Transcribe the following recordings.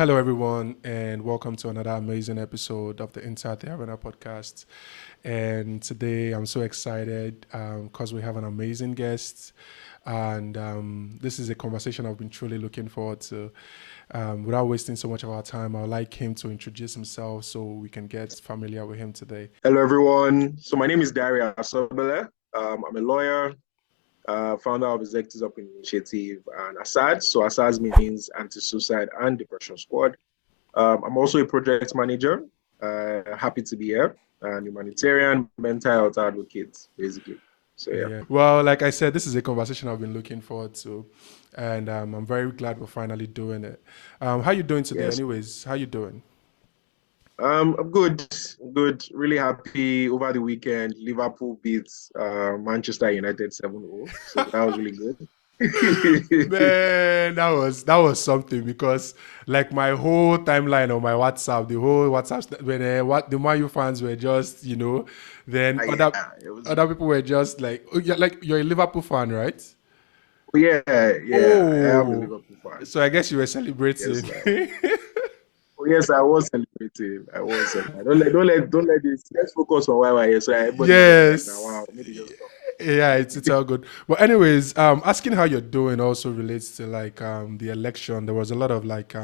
Hello, everyone, and welcome to another amazing episode of the Humanitarian podcast. And today I'm so excited because we have an amazing guest. And this is a conversation I've been truly looking forward to. Without wasting so much of our time, I would like him to introduce himself so we can get familiar with him today. Hello, everyone. So my name is Asobele. I'm a lawyer, founder of Executives Up Initiative and ASAD. So ASAD means Anti-Suicide and Depression Squad. I'm also a project manager. Happy to be here. And humanitarian mental health advocate, basically. So yeah. Yeah. Well, like I said, this is a conversation I've been looking forward to, and I'm very glad we're finally doing it. How you doing today, Yes. anyways? How you doing? I'm good. Good. Really happy over the weekend. Liverpool beats Manchester United 7-0. So that was really good. Man, that was something because like my whole timeline on my WhatsApp, the whole WhatsApp when what the Man U fans were just then other Yeah, it was. other people were just like oh, yeah, like you're a Liverpool fan, right? Yeah, yeah, I am a Oh, Liverpool fan. so I guess you were celebrating. Yes, oh, yes, I was celebrating. I was. Don't let this. Let's focus on why we're here. So everybody just like now. Yes. Wow, maybe just stop. Yeah, it's all good. But anyways, asking how you're doing also relates to like the election. There was a lot of like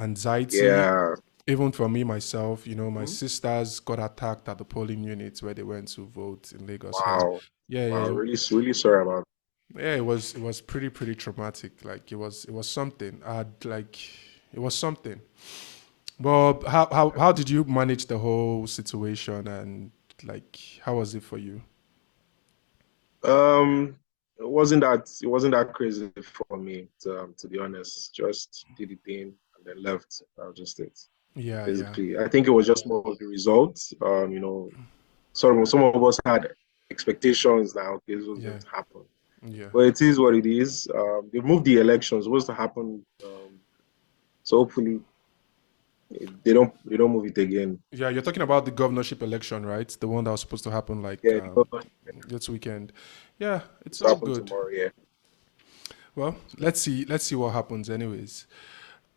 anxiety, Yeah. even for me myself. My Mhm. sisters got attacked at the polling units where they went to vote in Lagos. And Wow. yeah, yeah, Wow. Really sorry about. yeah. It was pretty traumatic. Like it was something. It was something. But how did you manage the whole situation and like how was it for you? It wasn't that crazy for me to be honest. Just did the thing and then left. That was just it. Yeah, yeah, Basically, I think it was just more of the results. Some of us had expectations that okay, this was going yeah, to happen. yeah. But it is what it is. They moved the elections. Supposed to happen. So hopefully they don't move it again. Yeah, you're talking about the governorship election, right? The one that was supposed to happen like Yeah, because this weekend. Yeah, it's it's all happen good. tomorrow. Yeah. Well, let's see what happens anyways.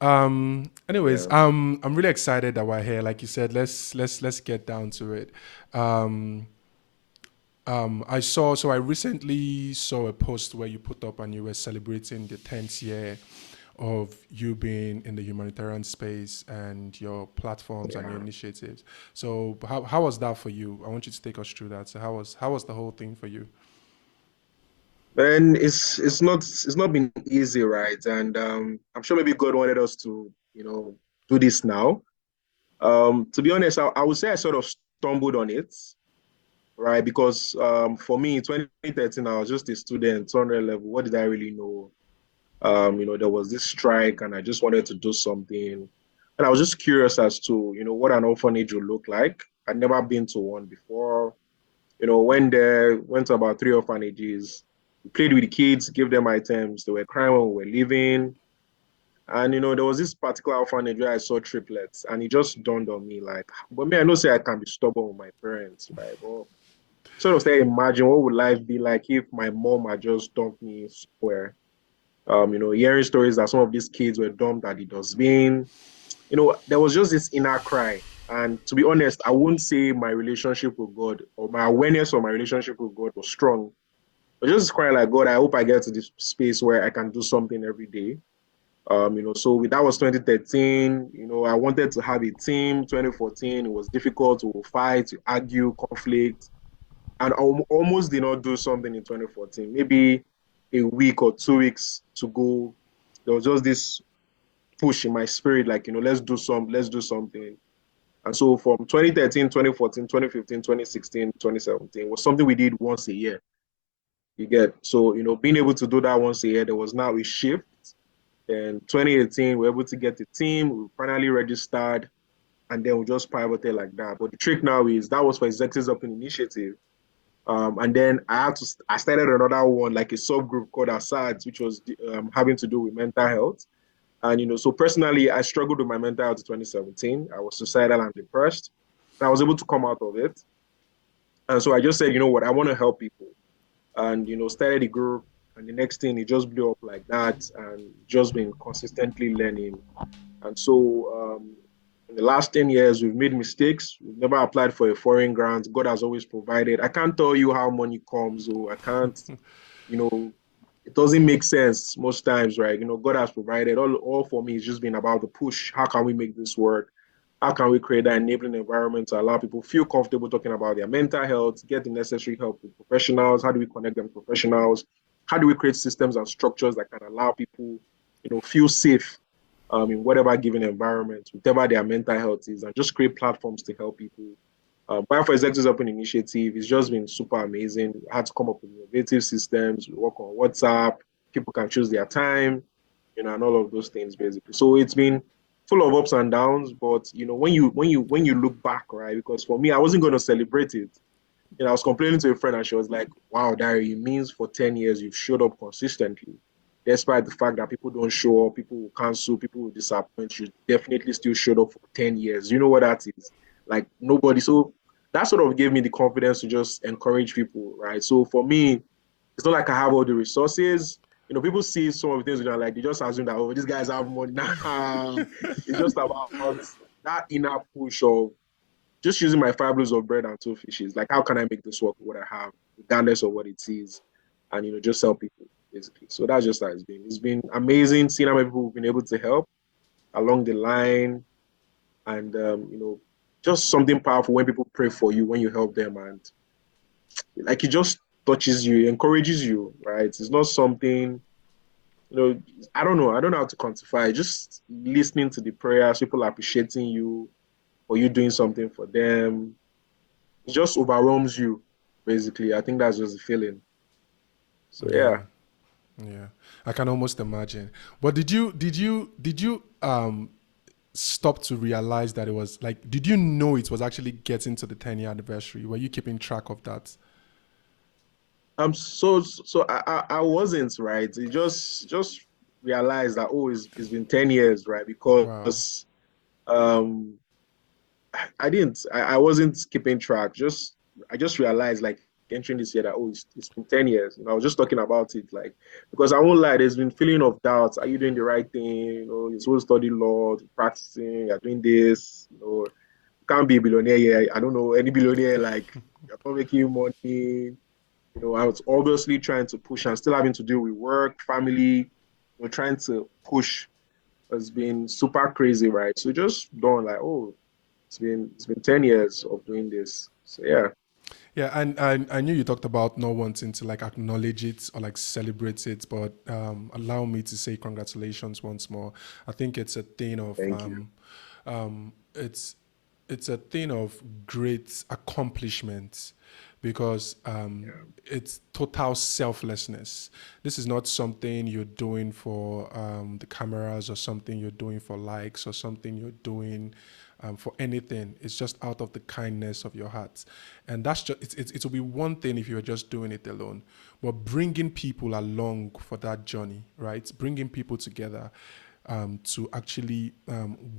Anyways, Yeah. I'm really excited that we're here. Like you said, let's get down to it. Um I recently saw a post where you put up and you were celebrating the 10th year of you being in the humanitarian space and your platforms and your Yeah. initiatives. So how was that for you? I want you to take us through that. So how was the whole thing for you? And it's not been easy, right? And I'm sure maybe God wanted us to do this now. To be honest, I would say I sort of stumbled on it, right? Because for me, in 2013, I was just a student, 200 level. What did I really know? There was this strike, and I just wanted to do something. And I was just curious as to, what an orphanage would look like. I'd never been to one before. Went there, went to about three orphanages, we played with the kids, gave them items. They were crying when we were leaving. And there was this particular orphanage where I saw triplets, and it just dawned on me like, but me, I know say I can be stubborn with my parents, right? But sort of say, imagine what would life be like if my mom had just dumped me somewhere. Hearing stories that some of these kids were dumped at the dustbin. There was just this inner cry. And to be honest, I wouldn't say my relationship with God or my awareness of my relationship with God was strong. But just crying like, God, I hope I get to this space where I can do something every day. So that was 2013. I wanted to have a team. 2014, it was difficult to fight, to argue, conflict, and I almost did not do something in 2014. Maybe a week or 2 weeks to go, there was just this push in my spirit, like let's do something. And so from 2013, 2014, 2015, 2016, 2017 was something we did once a year. You get so being able to do that once a year, there was now a shift. And 2018, we were able to get the team. We finally registered, and then we just pivoted like that. But the trick now is that was for Executives Up Initiative. And then I started another one, like a subgroup called ASAD, which was having to do with mental health. And so personally, I struggled with my mental health in 2017. I was suicidal and depressed. And I was able to come out of it. And so I just said, you know what, I want to help people. And started a group. And the next thing, it just blew up like that, and just been consistently learning. And so, in the last 10 years, we've made mistakes. We've never applied for a foreign grant. God has always provided. I can't tell you how money comes, or I can't, you know, it doesn't make sense most times, right? God has provided. All for me, it's just been about the push. How can we make this work? How can we create that enabling environment to allow people feel comfortable talking about their mental health, get the necessary help with professionals? How do we connect them to professionals? How do we create systems and structures that can allow people, feel safe in whatever given environment, whatever their mental health is, and just create platforms to help people. Bio for Executives Open Initiative has just been super amazing. We had to come up with innovative systems. We work on WhatsApp. People can choose their time, and all of those things basically. So it's been full of ups and downs. But when you look back, right? Because for me, I wasn't going to celebrate it. I was complaining to a friend, and she was like, "Wow, Dari, it means for 10 years you've showed up consistently, despite the fact that people don't show up, people will cancel, people will disappoint. You definitely still showed up for 10 years. You know what that is? Like nobody." So that sort of gave me the confidence to just encourage people, right? So for me, it's not like I have all the resources. People see some of the things, like they just assume that, oh, these guys have money. Nah, it's just about that inner push of just using my 5 loaves of bread and 2 fishes. Like, how can I make this work with what I have, regardless of what it is, and just help people basically. So that's just how it's been. It's been amazing seeing how many people have been able to help along the line, and just something powerful when people pray for you, when you help them, and like it just touches you, encourages you, right? It's not something. You know, I don't know how to quantify it. Just listening to the prayers, people appreciating you, or you doing something for them, it just overwhelms you, basically. I think that's just the feeling. So Yeah, yeah. yeah. I can almost imagine. But did you stop to realize that it was like, did you know it was actually getting to the 10-year anniversary? Were you keeping track of that? I wasn't right. It just realized that, oh, it's been 10 years, right? Wow. Because um I wasn't keeping track. I just realized, like, entering this year, that, oh, it's been 10 years. I was just talking about it, like, because I won't lie, there's been feeling of doubt. Are you doing the right thing? You're supposed to study law, practicing, you're doing this, you can't be a billionaire here. I don't know any billionaire, like, you're not making money. I was obviously trying to push and still having to deal with work, family, trying to push has been super crazy, right? So just done like, oh, it's been 10 years of doing this. So yeah, Yeah, and I knew you talked about not wanting to like acknowledge it or like celebrate it, but allow me to say congratulations once more. I think it's a thing of thank you. um, it's it's a thing of great accomplishment because Yeah, it's total selflessness. This is not something you're doing for the cameras or something you're doing for likes or something you're doing for anything. It's just out of the kindness of your heart, and that's just it will be one thing if you're just doing it alone, but bringing people along for that journey, right? Bringing people together to actually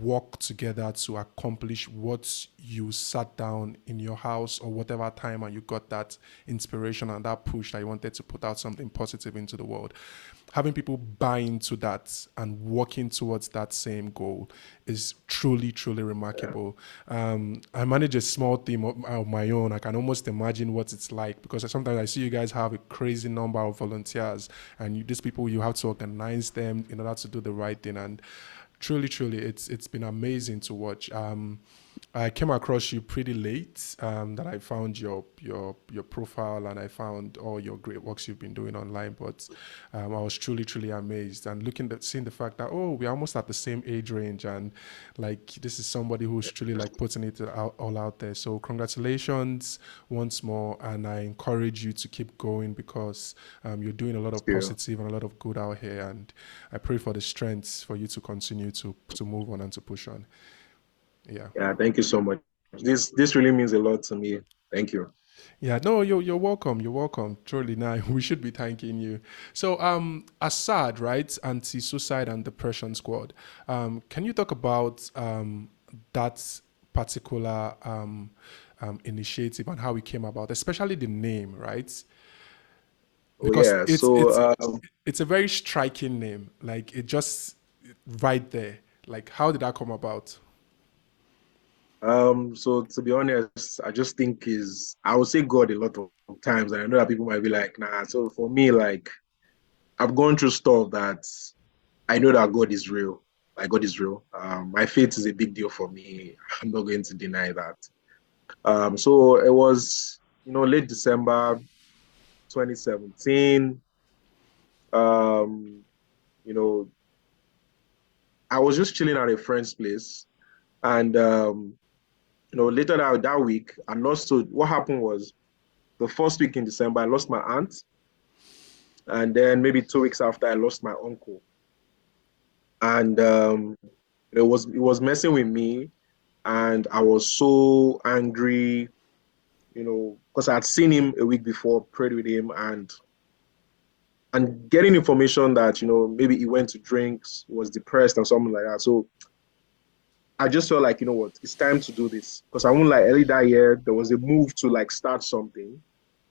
work together to accomplish what you sat down in your house or whatever time and you got that inspiration and that push that you wanted to put out something positive into the world. Having people buy into that and working towards that same goal is truly, truly yeah, remarkable. I manage a small team of my own. I can almost imagine what it's like because sometimes I see you guys have a crazy number of volunteers, and these people you have to organize them in order to do the right thing. And truly, truly, it's been amazing to watch. I came across you pretty late. That I found your profile and I found all your great works you've been doing online. But I was truly truly amazed and seeing the fact that, oh, we're almost at the same age range, and like this is somebody who's truly like putting it all out there. So congratulations once more, and I encourage you to keep going because you're doing a lot of still. positive and a lot of good out here, and I pray for the strength for you to continue to move on and to push on. Yeah. Yeah, thank you so much. This really means a lot to me. Thank you. Yeah, no, you're welcome. You're welcome. Truly, now we should be thanking you. So, Assad, right, Anti-Suicide and Depression Squad. Can you talk about that particular initiative and how it came about, especially the name, right? Oh Because yeah. it's So it's it's a very striking name. Like it just right there. Like how did that come about? so to be honest, I just think is I would say God a lot of times, and I know that people might be like, nah. So for me, like I've gone through stuff that I know that God is real. Like God is real. My faith is a big deal for me. I'm not going to deny that. So it was, late December 2017. Um, you know, I was just chilling at a friend's place, and later that week, I lost. So what happened was the first week in December, I lost my aunt, and then maybe 2 weeks after, I lost my uncle, and it was messing with me, and I was so angry, because I had seen him a week before, prayed with him, and getting information that maybe he went to drinks, was depressed, and something like that. So I just felt like, what, it's time to do this. Because I won't like early that year, there was a move to like start something.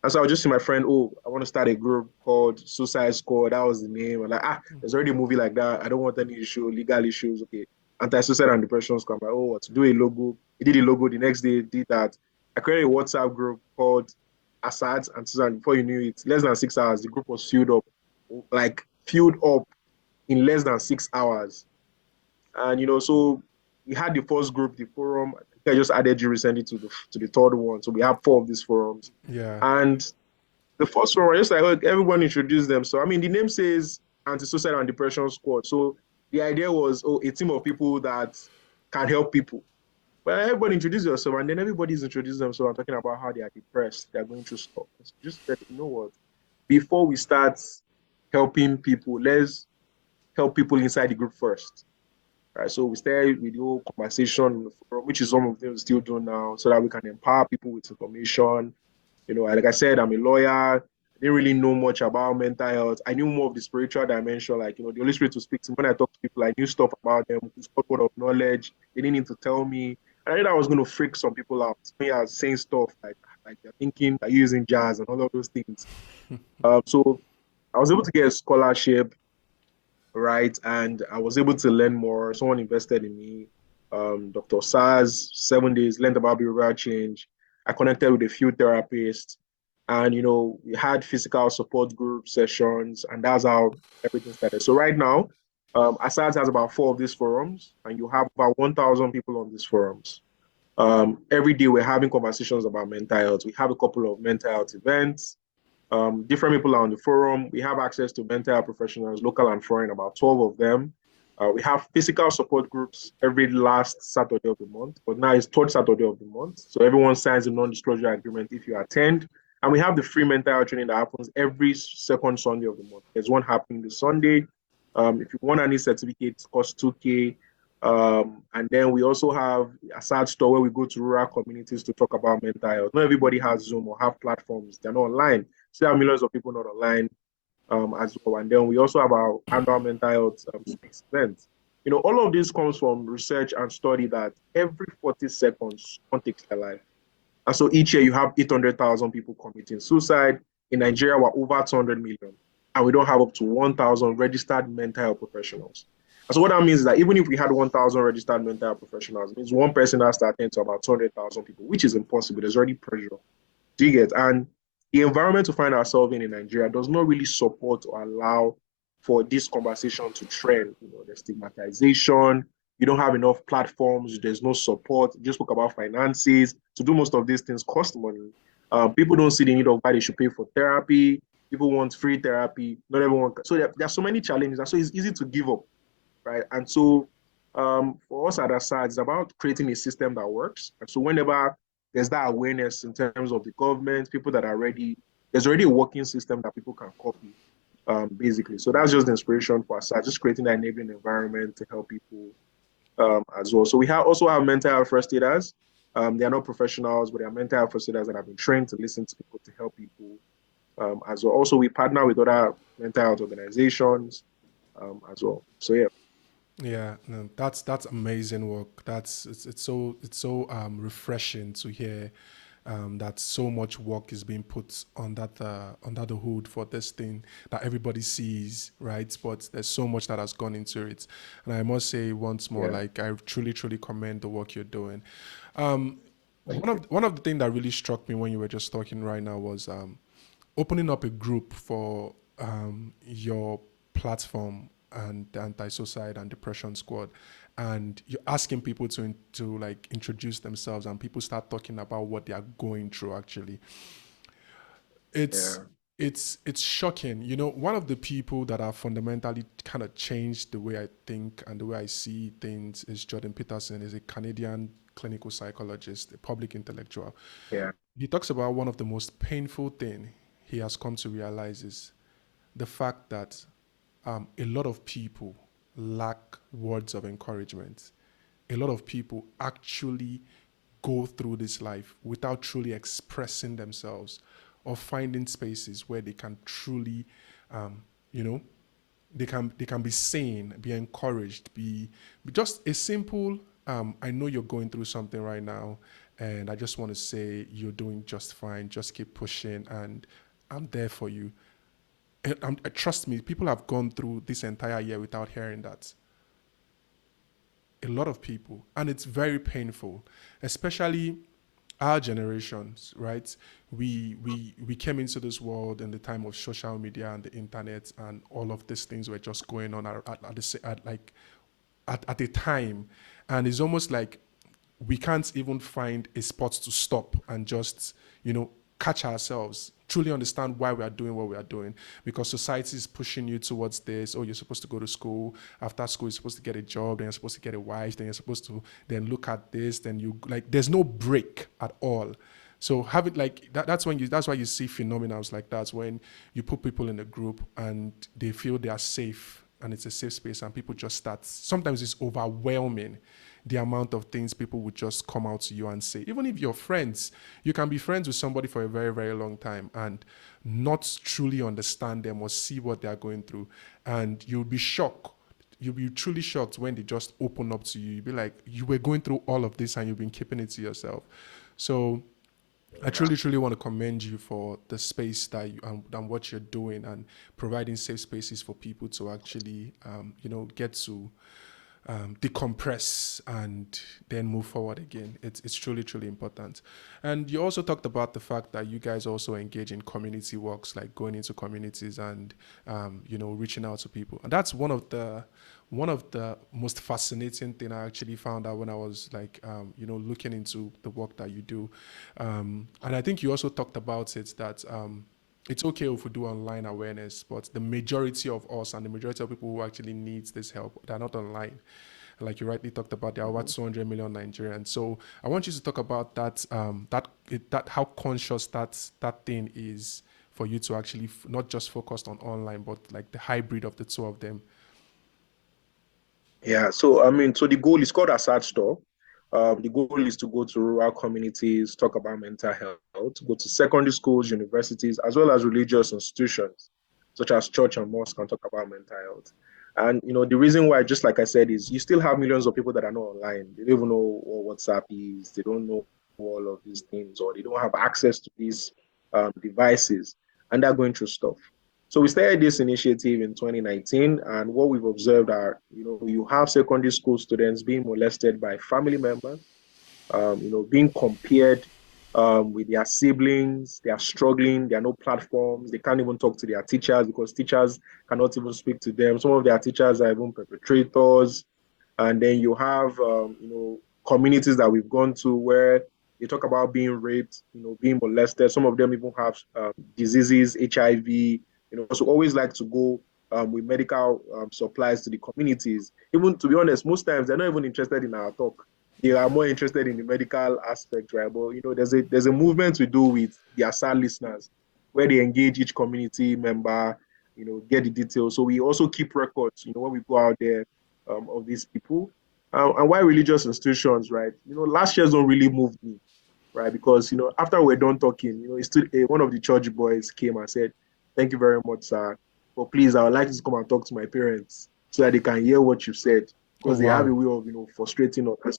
And so I was just see my friend, oh, I want to start a group called Suicide Squad. That was the name. And like, there's already a movie like that. I don't want any issue, legal issues. Okay. Anti-suicide and depression squad. I'm like, oh, what to do a logo. He did a logo the next day, did that. I created a WhatsApp group called Assad and Susan. Before you knew it, less than 6 hours, the group was filled up in less than 6 hours. And so we had the first group, the forum. I think I just added you recently to the third one. So we have four of these forums. Yeah. And the first forum, just like everyone introduced them. So I mean the name says anti-suicide and depression squad. So the idea was, a team of people that can help people. But everybody introduce yourself, and then everybody's introduced themselves and talking about how they are depressed, they're going through stuff. So just said, you know what? Before we start helping people, let's help people inside the group first. Right, so we started with the whole conversation in the forum, which is some of them we still do now, so that we can empower people with information. Like I said, I'm a lawyer. I didn't really know much about mental health. I knew more of the spiritual dimension, like the Holy Spirit to speak to me. When I talk to people, I knew stuff about them, it's called word of knowledge. They didn't need to tell me. And I knew that I was going to freak some people out. Me, I was saying stuff like they're thinking, are you using jazz and all of those things. So I was able to get a scholarship, right? And I was able to learn more. Someone invested in me. Dr. Saz, 7 days, learned about behavioral change. I connected with a few therapists, and we had physical support group sessions, and that's how everything started. So right now, Asad has about four of these forums, and you have about 1,000 people on these forums. Every day we're having conversations about mental health. We have a couple of mental health events. Different people are on the forum. We have access to mental health professionals, local and foreign, about 12 of them. We have physical support groups every last Saturday of the month, but now it's third Saturday of the month. So everyone signs a non-disclosure agreement if you attend. And we have the free mental health training that happens every second Sunday of the month. There's one happening this Sunday. If you want any certificates, it costs 2K. And then we also have a sad store where we go to rural communities to talk about mental health. Not everybody has Zoom or have platforms. They're not online. Still have millions of people not online as well. And then we also have our annual mental health space event. All of this comes from research and study that every 40 seconds, someone takes their life. And so each year you have 800,000 people committing suicide. In Nigeria, we're over 200 million. And we don't have up to 1,000 registered mental health professionals. And so what that means is that even if we had 1,000 registered mental health professionals, it means one person has to attend to about 200,000 people, which is impossible. There's already pressure. Do you get? And the environment to find ourselves in Nigeria does not really support or allow for this conversation to trend. The stigmatization, you don't have enough platforms, there's no support. You just spoke about finances. To do most of these things cost money. People don't see the need of why they should pay for therapy. People want free therapy. Not everyone. So there are so many challenges. And so it's easy to give up, right? And so for us at our side, it's about creating a system that works. And so whenever there's that awareness in terms of the government, people that are ready, there's already a working system that people can copy, basically. So that's just the inspiration for us, just creating that enabling environment to help people as well. So we also have mental health first aiders. They are not professionals, but they are mental health first aiders that have been trained to listen to people, to help people as well. Also, we partner with other mental health organizations as well. So yeah. Yeah, no, that's amazing work. It's so refreshing to hear that so much work is being put on that under the hood for this thing that everybody sees, right? But there's so much that has gone into it, and I must say once more, Yeah. like I truly, truly commend the work you're doing. Thank you. One of the things that really struck me when you were just talking right now was opening up a group for your platform and the anti-suicide and depression squad, and you're asking people to like introduce themselves, and people start talking about what they are going through. Actually, it's Yeah. it's shocking. You know, one of the people that have fundamentally kind of changed the way I think and the way I see things is Jordan Peterson. Is a Canadian clinical psychologist, a public intellectual. Yeah. He talks about one of the most painful thing he has come to realize is the fact that a lot of people lack words of encouragement. A lot of people actually go through this life without truly expressing themselves or finding spaces where they can truly, um, you know, they can be seen, be encouraged, be just a simple. I know you're going through something right now, and I just want to say you're doing just fine. Just keep pushing, and I'm there for you. And trust me, people have gone through this entire year without hearing that. A lot of people, and it's very painful, especially our generations, right? We came into this world in the time of social media and the internet, and all of these things were just going on at a time, and it's almost like we can't even find a spot to stop and just catch ourselves, truly understand why we are doing what we are doing, because society is pushing you towards this. Oh, you're supposed to go to school. After school, you're supposed to get a job. Then you're supposed to get a wife. Then you're supposed to then look at this. Then you like there's no break at all. So have it like that, that's why you see phenomena like that when you put people in a group and they feel they are safe and it's a safe space, and people just start, sometimes it's overwhelming the amount of things people would just come out to you and say. Even if you're friends, you can be friends with somebody for a very, very long time and not truly understand them or see what they are going through. And you'll be shocked. You'll be truly shocked when they just open up to you. You'll be like, you were going through all of this and you've been keeping it to yourself. So I Yeah. truly, truly want to commend you for the space that and what you're doing, and providing safe spaces for people to actually, get to decompress and then move forward again. It's truly, truly important. And you also talked about the fact that you guys also engage in community works, like going into communities and reaching out to people. And that's one of the most fascinating thing I actually found out when I was like looking into the work that you do. And I think you also talked about it that it's okay if we do online awareness, but the majority of us and the majority of people who actually needs this help, they're not online. Like you rightly talked about, there are over Mhm. 200 million Nigerians. So I want you to talk about that, that how conscious that thing is for you to actually not just focus on online, but like the hybrid of the two of them. Yeah, so I mean, so the goal is called Assad Store. The goal is to go to rural communities, talk about mental health, go to secondary schools, universities, as well as religious institutions, such as church and mosque, and talk about mental health. And the reason why, just like I said, is you still have millions of people that are not online. They don't even know what WhatsApp is. They don't know all of these things, or they don't have access to these devices, and they're going through stuff. So we started this initiative in 2019, and what we've observed are, you have secondary school students being molested by family members, being compared with their siblings. They are struggling. There are no platforms. They can't even talk to their teachers because teachers cannot even speak to them. Some of their teachers are even perpetrators. And then you have, communities that we've gone to where they talk about being raped, being molested. Some of them even have diseases, HIV. So always like to go with medical supplies to the communities. Even to be honest, most times they're not even interested in our talk. They are more interested in the medical aspect, right? But there's a movement we do with the ASA listeners where they engage each community member, get the details. So we also keep records, when we go out there of these people. And why religious institutions, right? Last year's don't really move me, right? Because after we're done talking, it's still one of the church boys came and said, "Thank you very much, sir. But please, I would like you to come and talk to my parents so that they can hear what you said, Oh because they have wow. a way of frustrating us."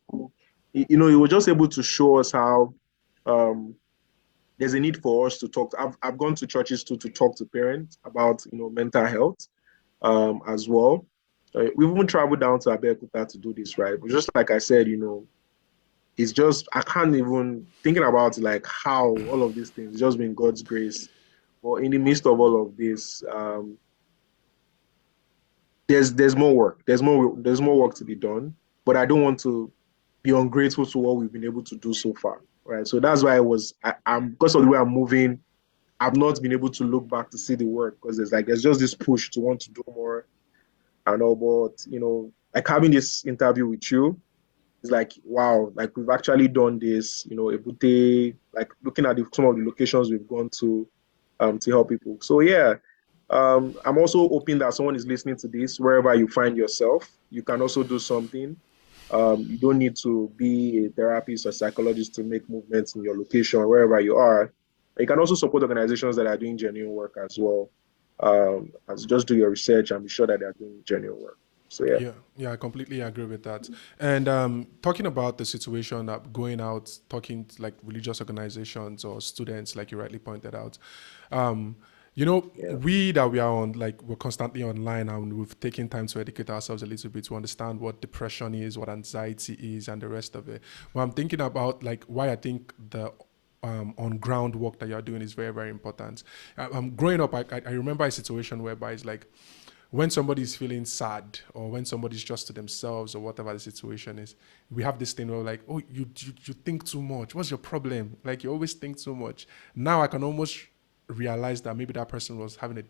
He was just able to show us how there's a need for us to talk. I've gone to churches to talk to parents about mental health as well. We've even traveled down to Abeokuta to do this, right? But just like I said, it's just I can't even thinking about like how all of these things just been God's grace. But in the midst of all of this, there's more work. There's more work to be done. But I don't want to be ungrateful to what we've been able to do so far, right? So that's why I'm because of the way I'm moving. I've not been able to look back to see the work because there's just this push to want to do more and all. But like having this interview with you, it's like wow, like we've actually done this. Ebute, like looking at some of the locations we've gone to help people. So yeah, I'm also hoping that someone is listening to this wherever you find yourself. You can also do something. You don't need to be a therapist or psychologist to make movements in your location, wherever you are. You can also support organizations that are doing genuine work as well. As just do your research and be sure that they are doing genuine work. So yeah. Yeah, I completely agree with that. And talking about the situation of going out, talking to, like religious organizations or students, like you rightly pointed out, um, Yeah. we that we are on, like we're constantly online and we've taken time to educate ourselves a little bit to understand what depression is, what anxiety is, and the rest of it. Well, I'm thinking about like why I think the on ground work that you're doing is very, very important. Growing up, I remember a situation whereby it's like when somebody's feeling sad or when somebody's just to themselves or whatever the situation is, we have this thing where we're like, oh, you think too much. What's your problem? Like you always think too much. Now I can almost realize that maybe that person was having a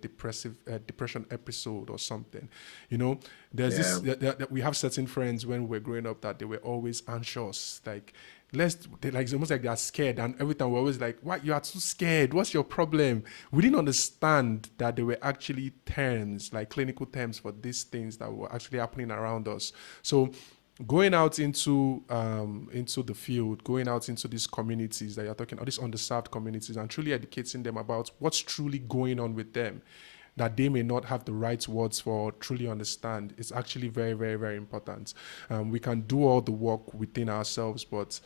depression episode or something. You know, there's this Yeah. that we have certain friends when we were growing up that they were always anxious, like like it's almost like they're scared, and every time we're always like, "What? You are too scared. What's your problem?" We didn't understand that there were actually terms, like clinical terms, for these things that were actually happening around us. So, going out into the field, going out into these communities that you're talking, all these underserved communities, and truly educating them about what's truly going on with them, that they may not have the right words for truly understand, is actually very, very, very important. We can do all the work within ourselves, but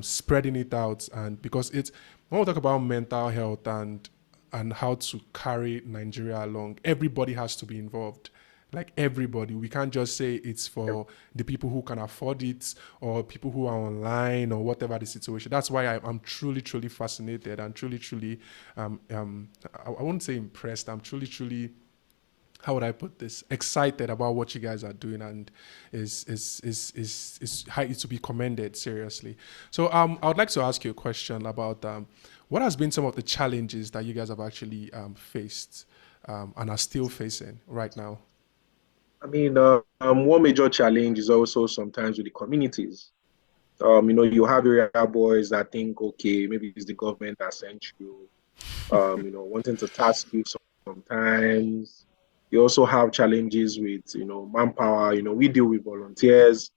spreading it out, and because it's when we talk about mental health and how to carry Nigeria along, everybody has to be involved. Like everybody, we can't just say it's for the people who can afford it or people who are online or whatever the situation. That's why I'm truly, truly fascinated and truly, truly, I won't say impressed. I'm truly, truly, how would I put this? Excited about what you guys are doing, and is high to be commended seriously. So I would like to ask you a question about what has been some of the challenges that you guys have actually faced and are still facing right now. I mean, one major challenge is also sometimes with the communities. You have area boys that think, okay, maybe it's the government that sent you, wanting to task you sometimes. You also have challenges with, manpower. We deal with volunteers.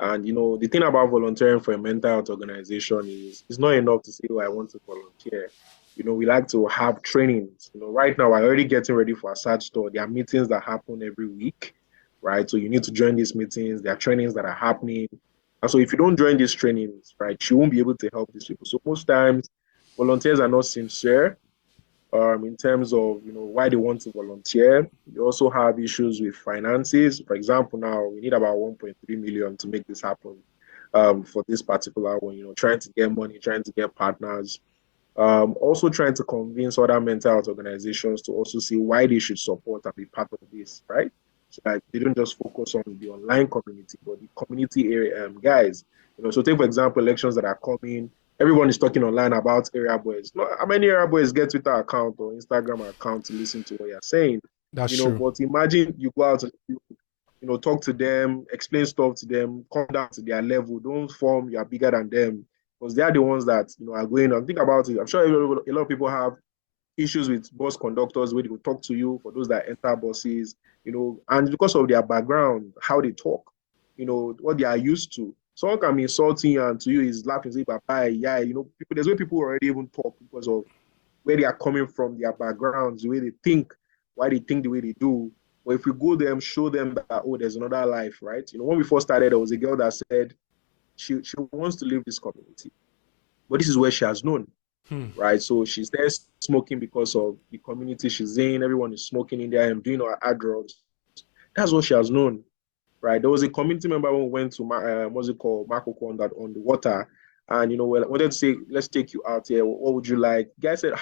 And, the thing about volunteering for a mental health organization is it's not enough to say, oh, I want to volunteer. We like to have trainings. Right now, we're already getting ready for a search store. There are meetings that happen every week, right? So you need to join these meetings. There are trainings that are happening. And so if you don't join these trainings, right, you won't be able to help these people. So most times, volunteers are not sincere in terms of why they want to volunteer. You also have issues with finances. For example, now we need about 1.3 million to make this happen for this particular one. Trying to get money, trying to get partners, also trying to convince other mental health organizations to also see why they should support and be part of this, right? So like they don't just focus on the online community, but the community area guys. So take for example elections that are coming. Everyone is talking online about area boys. Not how many area boys get Twitter account or Instagram account to listen to what you're saying. That's true. But imagine you go out and talk to them, explain stuff to them, come down to their level. Don't form you're bigger than them because they are the ones that are going on. Think about it. I'm sure a lot of people have issues with bus conductors where they will talk to you for those that enter buses, and because of their background, how they talk, what they are used to. Someone can be insulting you and to you is laughing, say, Papa, yeah, people, there's way people already even talk because of where they are coming from, their backgrounds, the way they think, why they think the way they do. But if we go there and show them that, oh, there's another life, right? When we first started, there was a girl that said she wants to leave this community, but this is where she has known. Hmm. right? So she's there smoking because of the community she's in. Everyone is smoking in there and doing her hard drugs. That's what she has known, right? There was a community member when we went to what's it called, Makoko on the water, and we wanted to say, let's take you out here. What would you like? The guy said,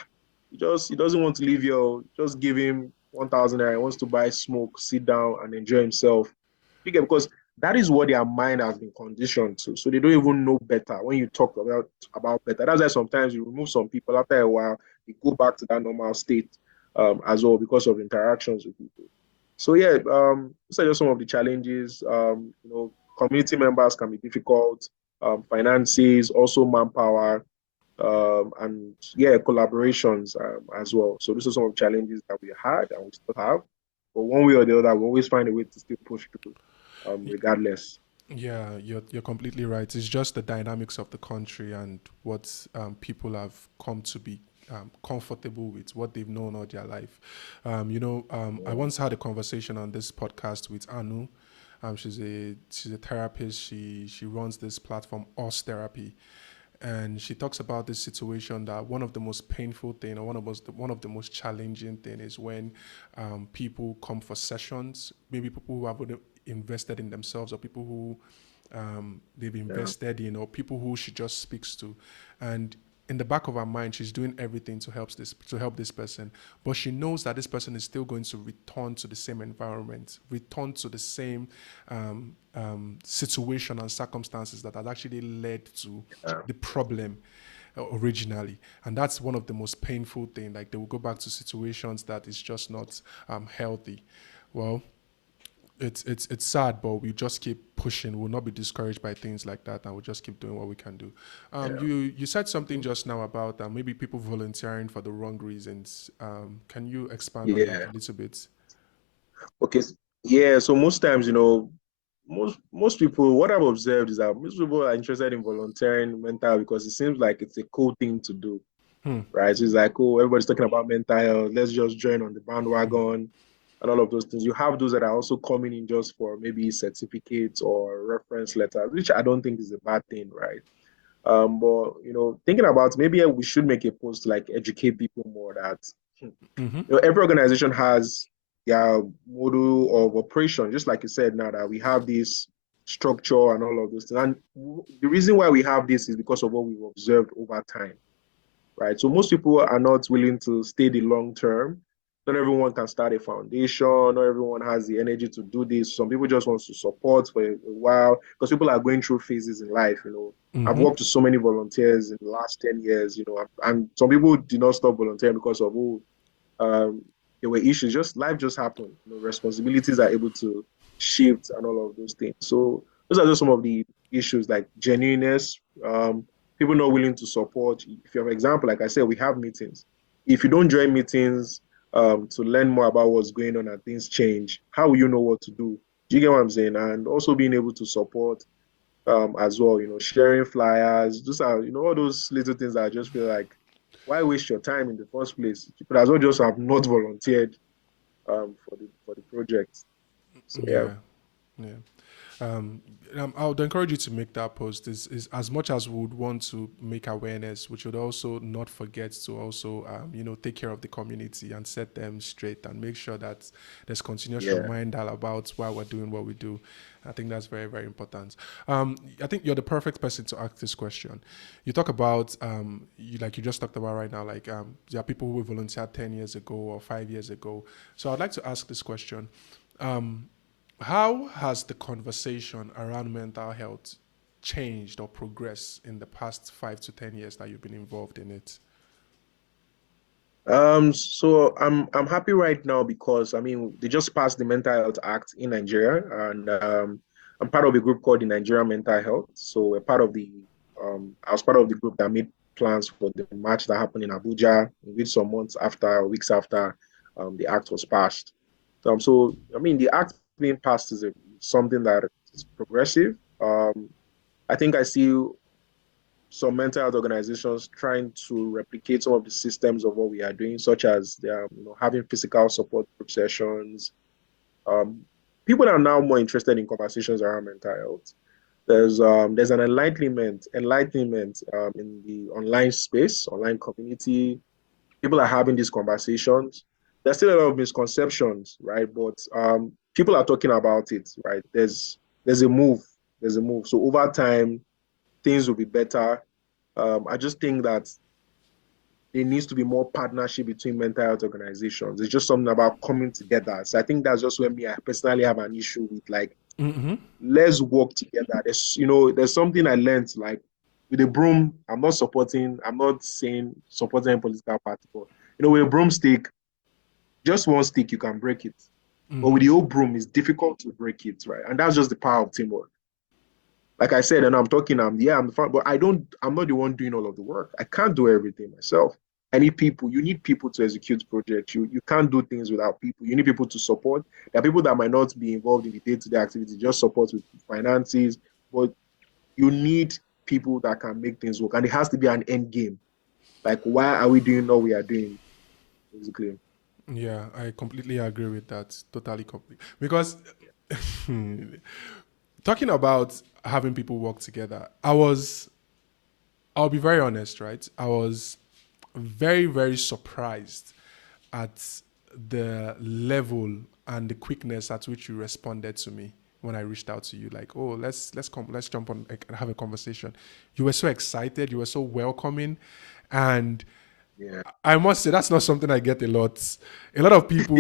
he doesn't want to leave here. Just give him 1,000 naira. He wants to buy smoke, sit down, and enjoy himself. Because that is what their mind has been conditioned to. So they don't even know better. When you talk about better, that's why sometimes you remove some people after a while, they go back to that normal state as well because of interactions with people. So yeah, these are just some of the challenges. Community members can be difficult, finances, also manpower, and yeah, collaborations as well. So these are some of the challenges that we had and we still have. But one way or the other, we always find a way to still push through, regardless. Yeah, you're completely right. It's just the dynamics of the country and what people have come to be comfortable with, what they've known all their life. I Yeah, once had a conversation on this podcast with Anu. She's a therapist. She runs this platform, Us Therapy, and she talks about this situation that one of the most painful thing or one of the most challenging thing is when people come for sessions, maybe people who have already invested in themselves or people who they've yeah, invested in or people who she just speaks to, and in the back of her mind she's doing everything to help this person, but she knows that this person is still going to return to the same environment, return to the same situation and circumstances that had actually led to yeah, the problem originally. And that's one of the most painful things. Like they will go back to situations that is just not healthy. Well, it's sad, but we just keep pushing. We'll not be discouraged by things like that, and we'll just keep doing what we can do. yeah. You said something just now about maybe people volunteering for the wrong reasons. Can you expand on that Yeah. a little bit? Okay. Yeah. So most times, most people, what I've observed is that most people are interested in volunteering mental because it seems like it's a cool thing to do, Hmm. right? So it's like, oh, everybody's talking about mental health. Let's just join on the bandwagon and all of those things. You have those that are also coming in just for maybe certificates or reference letters, which I don't think is a bad thing, right? But thinking about maybe we should make a post to like educate people more that Mm-hmm. every organization has their model of operation, just like you said now that we have this structure and all of those things. And the reason why we have this is because of what we've observed over time, right? So most people are not willing to stay the long term. Not everyone can start a foundation. Not everyone has the energy to do this. Some people just want to support for a while because people are going through phases in life. I've Mm-hmm. worked with so many volunteers in the last 10 years, and some people did not stop volunteering because of, um, there were issues. Just life just happened. Responsibilities are able to shift and all of those things. So those are just some of the issues like genuineness. People not willing to support. If you have an example, like I said, we have meetings. If you don't join meetings to learn more about what's going on and things change, how will you know what to do? Do you get what I'm saying? And also being able to support as well, sharing flyers, just all those little things that I just feel like, why waste your time in the first place? You could as well just have not volunteered for the project. So yeah, Yeah. Yeah. um, I would encourage you to make that post. Is as much as we would want to make awareness, we should also not forget to also take care of the community and set them straight and make sure that there's continuous yeah. reminder about why we're doing what we do. I think that's very, very important. I think you're the perfect person to ask this question. You talk about you just talked about right now, like there are people who volunteered 10 years ago or 5 years ago. So I'd like to ask this question. Um, how has the conversation around mental health changed or progressed in the past 5 to 10 years that you've been involved in it? So I'm happy right now because I mean they just passed the Mental Health Act in Nigeria, and I'm part of a group called the Nigerian Mental Health. So I was part of the group that made plans for the march that happened in Abuja, in which some months after, weeks after, the act was passed. So I mean the act being passed is something that is progressive. I think I see some mental health organizations trying to replicate some of the systems of what we are doing, such as having physical support group sessions. Um, People are now more interested in conversations around mental health. There's an enlightenment in the online space, online community. People are having these conversations. There's still a lot of misconceptions, right? But people are talking about it, right? There's a move. There's a move. So over time, things will be better. I just think that there needs to be more partnership between mental health organizations. It's just something about coming together. So I think that's just where me I personally have an issue with, like, Mm-hmm. let's work together. There's something I learned, like, with a broom. I'm not saying supporting a political party, but with a broomstick, just one stick you can break it. But Mm-hmm. with the old broom, it's difficult to break it, right? And that's just the power of teamwork. Like I said, and I'm talking, I'm the fan, but I'm not the one doing all of the work. I can't do everything myself. I need people. You need people to execute projects. You can't do things without people. You need people to support. There are people that might not be involved in the day-to-day activity, just support with finances, but you need people that can make things work. And it has to be an end game. Like, why are we doing what we are doing, basically? Yeah, I completely agree with that. Totally complete. Because talking about having people work together, I'll be very honest, right? I was very, very surprised at the level and the quickness at which you responded to me when I reached out to you. Like, oh, let's jump on and have a conversation. You were so excited, you were so welcoming, and Yeah. I must say that's not something I get a lot. A lot of people,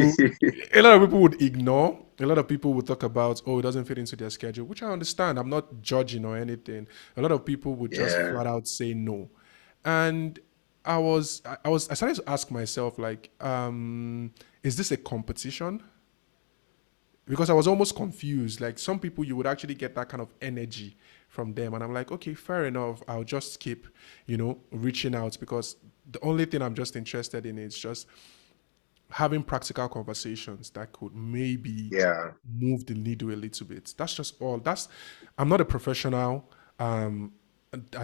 a lot of people would ignore. A lot of people would talk about, oh, it doesn't fit into their schedule, which I understand. I'm not judging or anything. A lot of people would just Yeah. flat out say no, and I started to ask myself like, is this a competition? Because I was almost confused. Like some people, you would actually get that kind of energy from them, and I'm like, okay, fair enough. I'll just keep, reaching out because the only thing I'm just interested in is just having practical conversations that could maybe Yeah. move the needle a little bit. That's just all. I'm not a professional, um,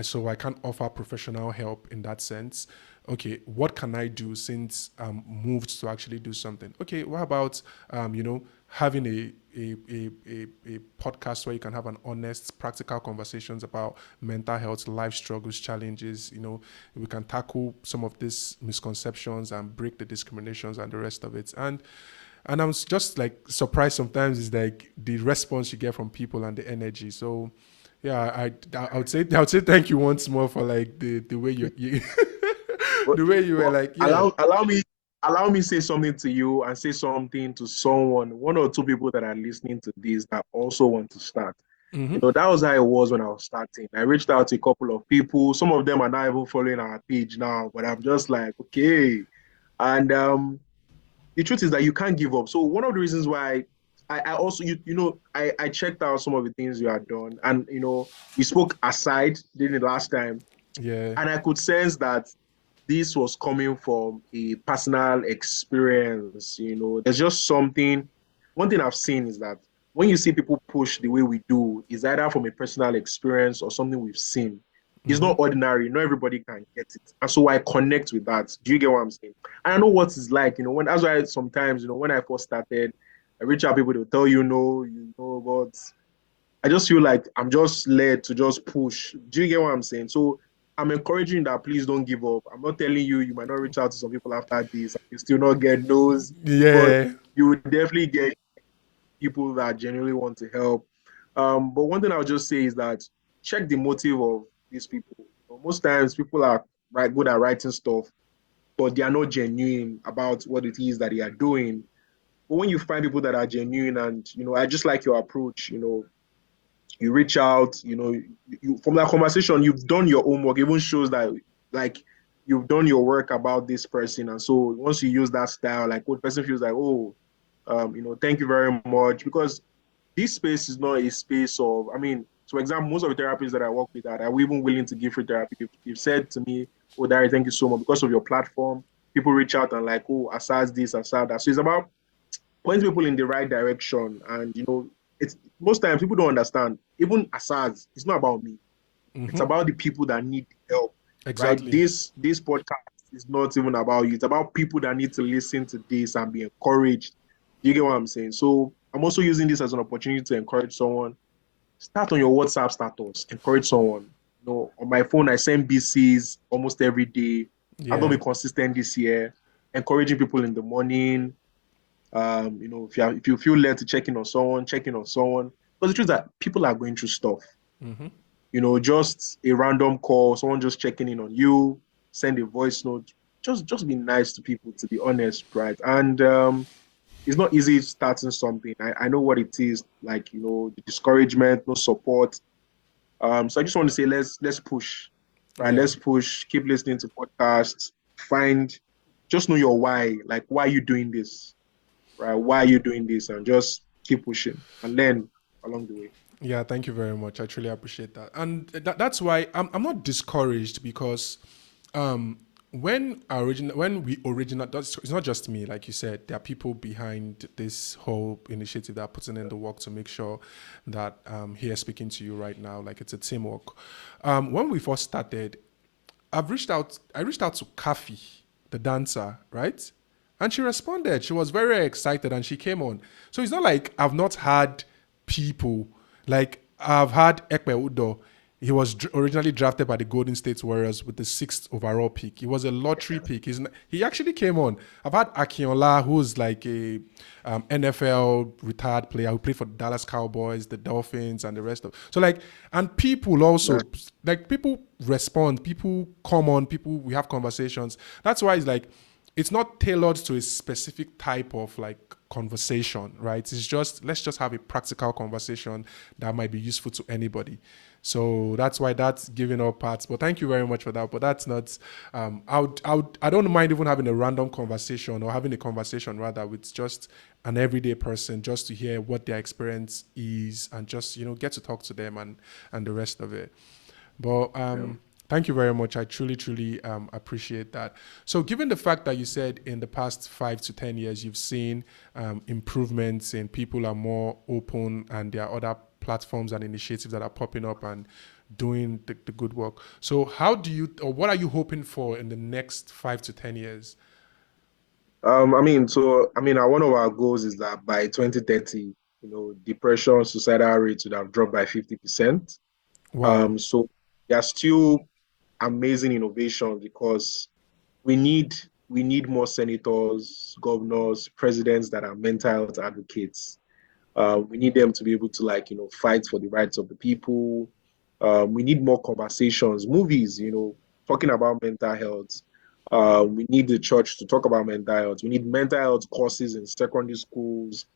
so I can't offer professional help in that sense. Okay, what can I do since I'm moved to actually do something? Okay, what about having a podcast where you can have an honest, practical conversations about mental health, life struggles, challenges. We can tackle some of these misconceptions and break the discriminations and the rest of it. And I'm just like surprised sometimes is like the response you get from people and the energy. So yeah, I would say thank you once more for like the way you But, the way you were but like, yeah. allow me say something to you and say something to someone, one or two people that are listening to this that also want to start. Mm-hmm. That was how it was when I was starting. I reached out to a couple of people. Some of them are not even following our page now, but I'm just like, okay. And the truth is that you can't give up. So one of the reasons why I also I checked out some of the things you had done, and we spoke aside during the last time, Yeah. and I could sense that this was coming from a personal experience. There's just something. One thing I've seen is that when you see people push the way we do, is either from a personal experience or something we've seen. It's Mm-hmm. not ordinary. Not everybody can get it, and so I connect with that. Do you get what I'm saying? And I know what it's like. When that's why sometimes when I first started, I reach out people to tell no, but I just feel like I'm just led to just push. Do you get what I'm saying? So I'm encouraging that please don't give up. I'm not telling you might not reach out to some people after this. You still not get no's, but Yeah. you will definitely get people that genuinely want to help. But one thing I'll just say is that check the motive of these people. Most times people are good at writing stuff, but they are not genuine about what it is that they are doing. But when you find people that are genuine and I just like your approach, you reach out, from that conversation, you've done your homework, it even shows that like you've done your work about this person. And so once you use that style, like what person feels like, oh, thank you very much. Because this space is not a space of, for example, most of the therapists that I work with are even willing to give free therapy. You've said to me, oh, Dari, thank you so much. Because of your platform, people reach out and like, oh, Asad this, Asad that. So it's about point people in the right direction. And it's most times people don't understand. Even aside, it's not about me. It's Mm-hmm. about the people that need help. Right? Exactly. This podcast is not even about you. It's about people that need to listen to this and be encouraged. You get what I'm saying? So I'm also using this as an opportunity to encourage someone. Start on your WhatsApp status, encourage someone. On my phone, I send BCs almost every day. I've not Yeah. been consistent this year, encouraging people in the morning. If you feel led to check in on someone, check in on someone. Because the truth is that people are going through stuff. Mm-hmm. Just a random call, someone just checking in on you, send a voice note. Just be nice to people, to be honest, right? And it's not easy starting something. I know what it is, like, the discouragement, no support. So I just want to say let's push, right? Yeah. Let's push, keep listening to podcasts, just know your why, like why are you doing this, right? Why are you doing this? And just keep pushing and learn along the way. Yeah, thank you very much. I truly appreciate that. And that's why I'm not discouraged because um, when we original, it's not just me, like you said, there are people behind this whole initiative that are putting in the work to make sure that here speaking to you right now, like it's a teamwork. When we first started, I reached out to Kafi, the dancer, right? And she responded. She was very excited and she came on. So it's not like I've not had people like I've had Ekpe Udo. He was originally drafted by the Golden State Warriors with the sixth overall pick. He was a lottery pick. He actually came on. I've had Akinola, who's like a NFL retired player who played for the Dallas Cowboys, the Dolphins, and the rest of. So like, and people also That's like people respond, people come on, people we have conversations. That's why it's like it's not tailored to a specific type of like conversation, right? It's just let's just have a practical conversation that might be useful to anybody. So that's why that's giving up parts. But thank you very much for that. But that's not. I don't mind even having a random conversation or having a conversation rather with just an everyday person, just to hear what their experience is and just get to talk to them and the rest of it. But yeah. thank you very much. I truly, truly appreciate that. So, given the fact that you said in the past 5 to 10 years, you've seen improvements and people are more open and there are other platforms and initiatives that are popping up and doing the good work. So, how do you, or what are you hoping for in the next 5 to 10 years? One of our goals is that by 2030, depression, suicidal rates would have dropped by 50%. Wow. So there are still amazing innovations because we need we need more senators, governors, presidents that are mental health advocates. We need them to be able to fight for the rights of the people. We need more conversations, movies, talking about mental health. We need the church to talk about mental health. We need mental health courses in secondary schools.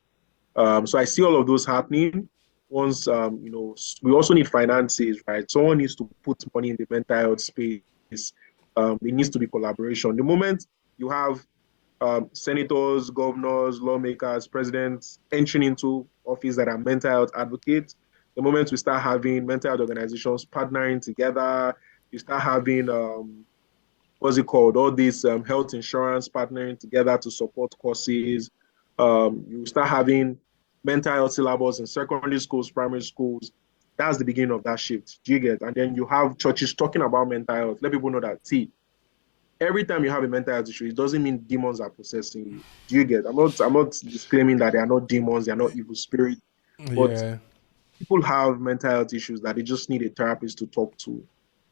So I see all of those happening. Once, we also need finances, right? Someone needs to put money in the mental health space. It needs to be collaboration. The moment you have senators, governors, lawmakers, presidents entering into office that are mental health advocates, the moment we start having mental health organizations partnering together, you start having what's it called? All these health insurance partnering together to support courses. You start having mental health syllabus in secondary schools, primary schools. That's the beginning of that shift. Do you get? And then you have churches talking about mental health. Let people know that, see, every time you have a mental health issue, it doesn't mean demons are possessing you. Do you get? I'm not disclaiming that they are not demons, they are not evil spirits, but Yeah. people have mental health issues that they just need a therapist to talk to,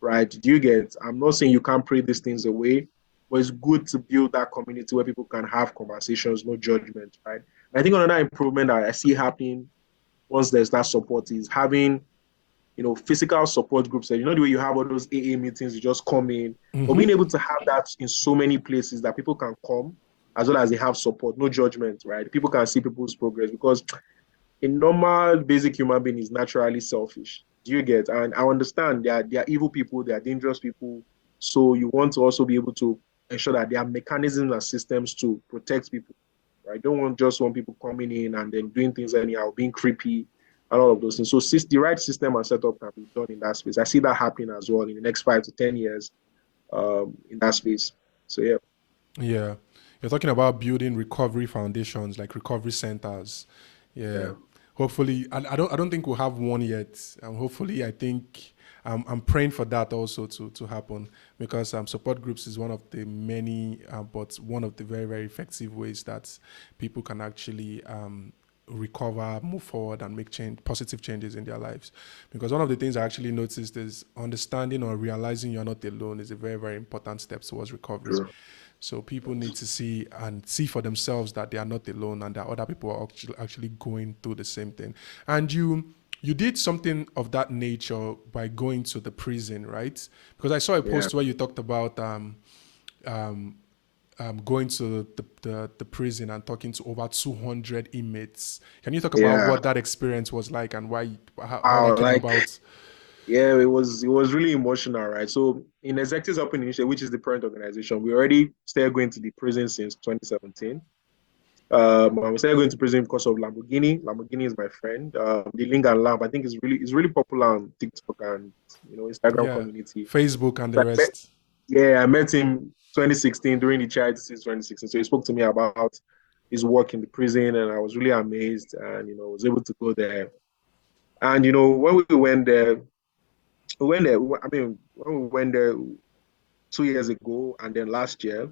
right? Do you get? I'm not saying you can't pray these things away, but it's good to build that community where people can have conversations, no judgment, right? And I think another improvement that I see happening once there's that support is having physical support groups. And the way you have all those AA meetings, you just come in, but Mm-hmm. being able to have that in so many places that people can come as well as they have support, no judgment, right? People can see people's progress because a normal basic human being is naturally selfish. Do you get? And I understand they are evil people, they are dangerous people. So you want to also be able to ensure that there are mechanisms and systems to protect people. Right? Don't want just one people coming in and then doing things anyhow, being creepy and all of those things. So the right system and setup can be done in that space. I see that happening as well in the next 5 to 10 years in that space. So yeah, Yeah. You're talking about building recovery foundations, like recovery centers. Yeah. yeah. Hopefully, I don't think we'll have one yet. Hopefully, I think I'm praying for that also to happen because support groups is one of the many, but one of the very, very effective ways that people can actually recover, move forward, and make positive changes in their lives. Because one of the things I actually noticed is understanding or realizing you're not alone is a very, very important step towards recovery. True. So people need to see for themselves that they are not alone and that other people are actually going through the same thing. And you did something of that nature by going to the prison, right? Because I saw a Yeah. post where you talked about um, going to the prison and talking to over 200 inmates. Can you talk about Yeah. what that experience was like and how that Wow. came Like, about? yeah, it was really emotional, right? So in Executives Open Initiative, which is the parent organization, we already started going to the prison since 2017. And we started going to prison because of Lamborghini. Lamborghini is my friend. The Ling and Lamb, I think, is really popular on TikTok and Instagram Yeah, community. Facebook and So the rest. yeah, I met him 2016 during the charity since 2016. So he spoke to me about his work in the prison, and I was really amazed, and was able to go there. And when we went there, I mean, when we went there 2 years ago, and then last year,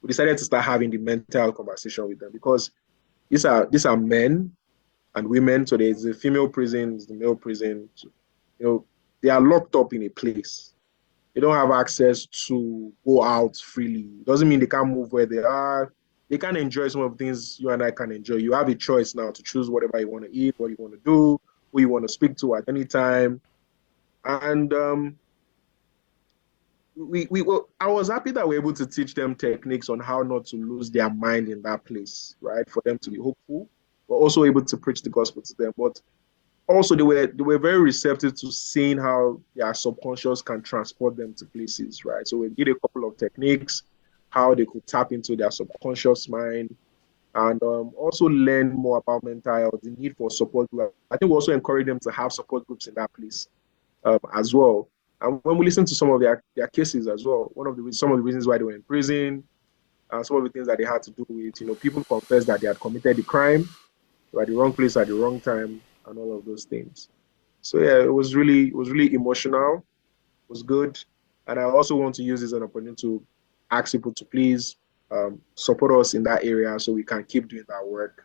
we decided to start having the mental health conversation with them because these are men and women. So there's the female prison, there's the male prison. So, they are locked up in a place. They don't have access to go out freely. It doesn't mean they can't move where they are. They can enjoy some of the things you and I can enjoy. You have a choice now to choose whatever you want to eat, what you want to do, who you want to speak to at any time. And I was happy that we were able to teach them techniques on how not to lose their mind in that place, right? For them to be hopeful, but also able to preach the gospel to them. But also they were very receptive to seeing how their subconscious can transport them to places, right? So we did a couple of techniques, how they could tap into their subconscious mind, and also learn more about mental health, the need for support. I think we also encourage them to have support groups in that place as well. And when we listen to some of their cases as well, some of the reasons why they were in prison, some of the things that they had to do with, people confess that they had committed the crime, they were at the wrong place at the wrong time, and all of those things. So yeah, it was really emotional. It was good, and I also want to use this as an opportunity to ask people to please support us in that area so we can keep doing that work.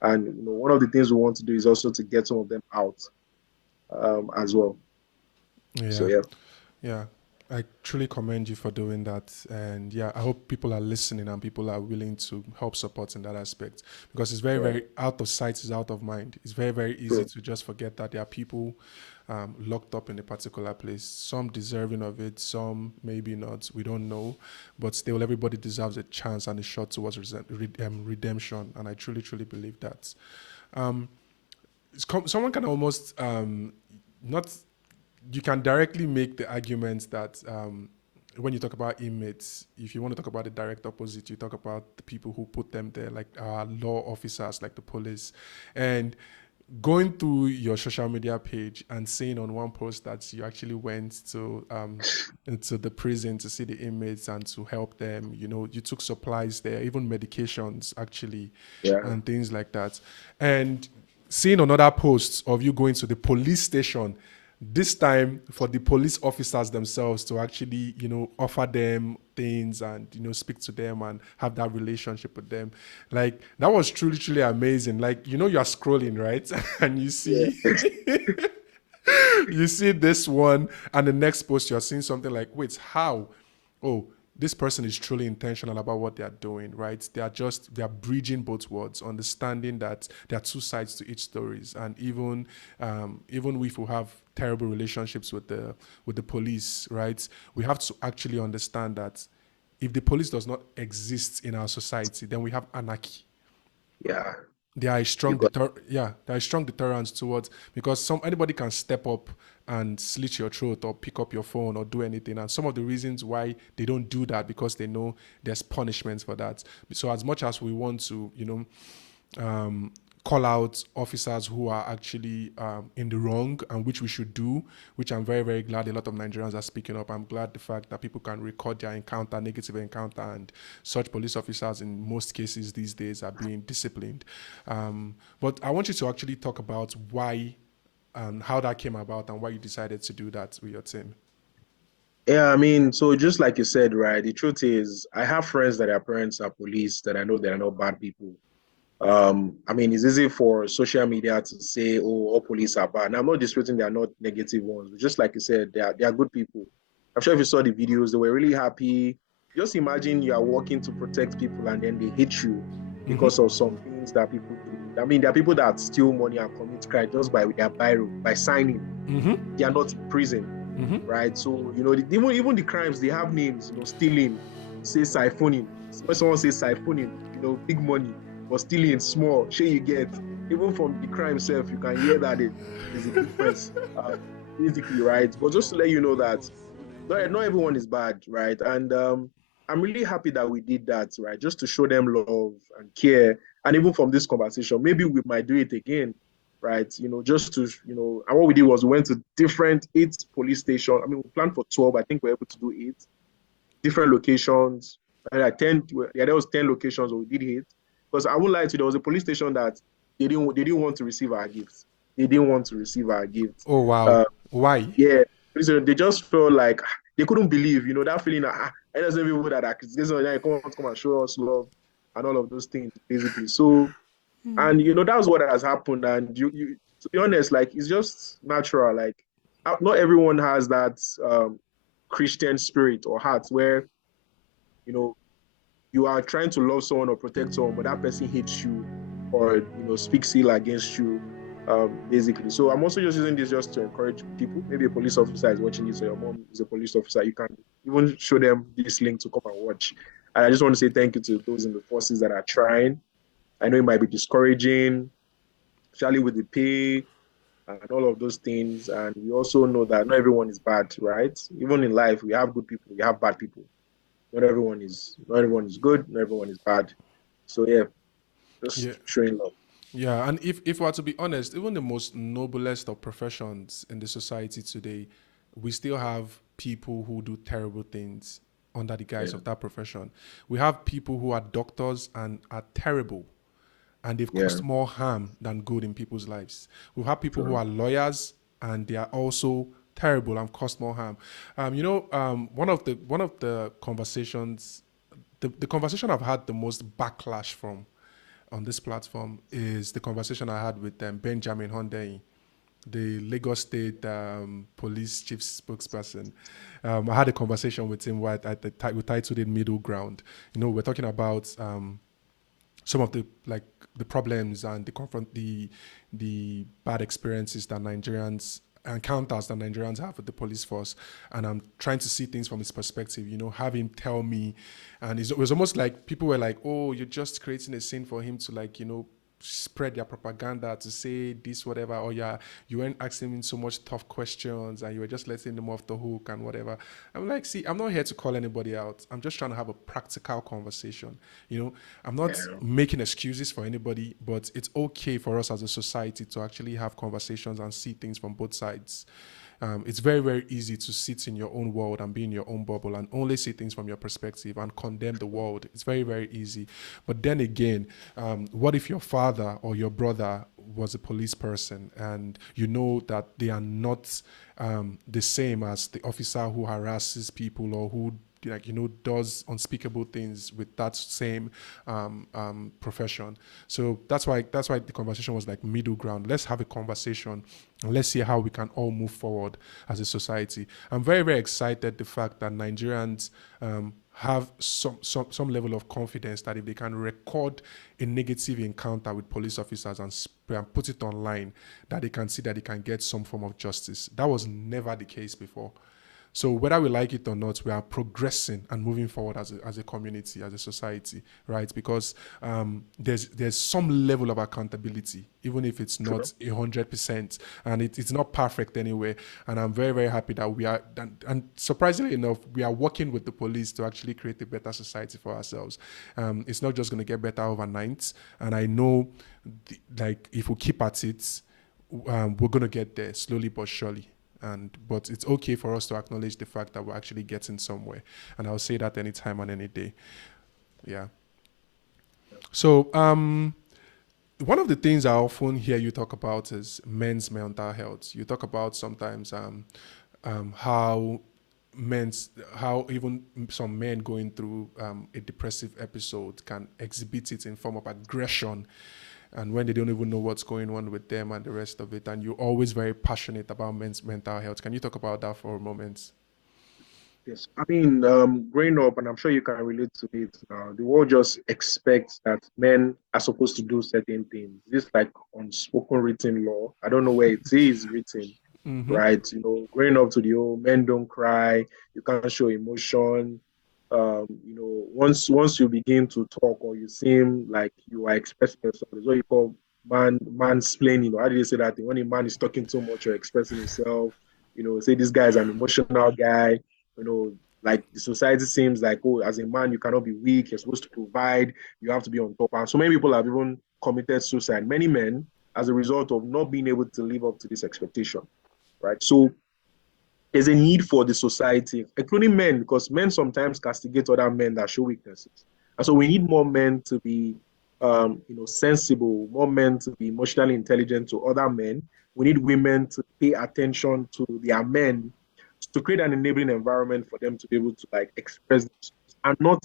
And one of the things we want to do is also to get some of them out as well. So Yeah. yeah, Yeah, I truly commend you for doing that. And yeah, I hope people are listening and people are willing to help support in that aspect because it's very, yeah, very out of sight is out of mind. It's very, very easy true. to just forget that there are people locked up in a particular place, some deserving of it, some maybe not. We don't know. But still, everybody deserves a chance and a shot towards redemption. And I truly, truly believe that. Um, Someone can almost not you can directly make the argument that when you talk about inmates, if you want to talk about the direct opposite, you talk about the people who put them there, like law officers, like the police. And going through your social media page and seeing on one post that you actually went to into the prison to see the inmates and to help them, you took supplies there, even medications actually, Yeah, and things like that. And seeing another post of you going to the police station, this time for the police officers themselves to actually offer them things and speak to them and have that relationship with them, like that was truly truly amazing. Like you are scrolling, right? And you see yeah, you see this one, and the next post you're seeing something like, wait, how? Oh, this person is truly intentional about what they are doing, right? They are bridging both worlds, understanding that there are two sides to each stories. And even if we have terrible relationships with the police, right, we have to actually understand that if the police does not exist in our society, then we have anarchy. yeah. There are a You strong got there are strong deterrents towards, because anybody can step up and slit your throat or pick up your phone or do anything. And some of the reasons why they don't do that, because they know there's punishments for that. So as much as we want to call out officers who are actually in the wrong, and which we should do, which I'm very, very glad a lot of Nigerians are speaking up. I'm glad the fact that people can record their encounter, negative encounter, and such police officers in most cases these days are being disciplined. But I want you to actually talk about why and how that came about and why you decided to do that with your team. Yeah, I mean, so just like you said, right? The truth is, I have friends that their parents are police that I know they are not bad people. I mean, it's easy for social media to say, "Oh, all police are bad." And I'm not disputing they are not negative ones. Just like you said, they are good people. I'm sure if you saw the videos, they were really happy. Just imagine you are working to protect people and then they hate you Mm-hmm. because of some things that people do. I mean, there are people that steal money and commit crime just by their biro, by signing. Mm-hmm. They are not in prison, Mm-hmm. right? So even the crimes they have names. Stealing, say siphoning. When someone says siphoning, big money, but stealing small. Share you get even from the crime itself, you can hear that there's a difference, basically, right? But just to let you know that not everyone is bad, right? And I'm really happy that we did that, right? Just to show them love and care. And even from this conversation, maybe we might do it again, right? Just to, and what we did was we went to different 8 police stations. I mean, we planned for 12. I think we are able to do 8 different locations. And like 10, yeah, there was 10 locations where we did it. Because I won't lie to you, there was a police station that they didn't want to receive our gifts. They didn't want to receive our gifts. Oh wow. Uh, Why? yeah, so they just felt like they couldn't believe, that feeling that it doesn't people that are come and show us love and all of those things, basically. So, and that's what has happened. And you to be honest, like it's just natural. Like not everyone has that Christian spirit or heart where you know you are trying to love someone or protect someone, but that person hates you or speaks ill against you, basically. So I'm also just using this just to encourage people. Maybe a police officer is watching this, or your mom is a police officer. You can even show them this link to come and watch. And I just want to say thank you to those in the forces that are trying. I know it might be discouraging, especially with the pay and all of those things. And we also know that not everyone is bad, right? Even in life, we have good people, we have bad people. Not everyone is good, not everyone is bad. So yeah, just Yeah. showing love. Yeah, and if we're to be honest, even the most noblest of professions in the society today, we still have people who do terrible things under the guise Yeah, of that profession. We have people who are doctors and are terrible, and they've yeah, caused more harm than good in people's lives. We have people who true. are lawyers and they are also terrible and caused more harm. One of the conversations, the conversation I've had the most backlash from on this platform is the conversation I had with Benjamin Hundeyin, the Lagos State Police Chief Spokesperson. I had a conversation with him where we titled it "Middle Ground." We're talking about some of the problems and the bad experiences that Nigerians encounters that Nigerians have with the police force, and I'm trying to see things from his perspective. Have him tell me, and it was almost like people were like, "Oh, you're just creating a scene for him to spread their propaganda to say this whatever, or yeah, you weren't asking him so much tough questions and you were just letting them off the hook and whatever." I'm like, see, I'm not here to call anybody out. I'm just trying to have a practical conversation. I'm not Yeah, making excuses for anybody, but it's okay for us as a society to actually have conversations and see things from both sides. It's very, very easy to sit in your own world and be in your own bubble and only see things from your perspective and condemn the world. It's very, very easy. But then again, what if your father or your brother was a police person and you know that they are not the same as the officer who harasses people or who does unspeakable things with that same profession. So that's why the conversation was like middle ground. Let's have a conversation and let's see how we can all move forward as a society. I'm very, very excited the fact that Nigerians have some level of confidence that if they can record a negative encounter with police officers and put it online, that they can see that they can get some form of justice. That was never the case before. So whether we like it or not, we are progressing and moving forward as a community, as a society, right? Because there's some level of accountability, even if it's true. not 100%, and it's not perfect anyway. And I'm very, very happy that we are, and surprisingly enough, we are working with the police to actually create a better society for ourselves. It's not just going to get better overnight, and I know, if we keep at it, we're going to get there slowly but surely. But it's okay for us to acknowledge the fact that we're actually getting somewhere, and I'll say that anytime and any day. Yeah. So one of the things I often hear you talk about is men's mental health. You talk about sometimes how men's how even some men going through a depressive episode can exhibit it in form of aggression, and when they don't even know what's going on with them and the rest of it. And you're always very passionate about men's mental health. Can you talk about that for a moment? Yes, I mean, growing up, and I'm sure you can relate to it now, the world just expects that men are supposed to do certain things. This like unspoken written law. I don't know where it is written, Mm-hmm. right? Growing up to the old men don't cry, you can't show emotion. Once you begin to talk or you seem like you are expressing yourself, it's what you call mansplaining. Or how do you say that thing? When a man is talking too much or expressing himself, say this guy is an emotional guy, you know, like the society seems like, oh, as a man, you cannot be weak, you're supposed to provide, you have to be on top. And so many people have even committed suicide, many men, as a result of not being able to live up to this expectation, right? So there's a need for the society, including men, because men sometimes castigate other men that show weaknesses. And so we need more men to be, sensible, more men to be emotionally intelligent to other men. We need women to pay attention to their men, to create an enabling environment for them to be able to like express themselves and not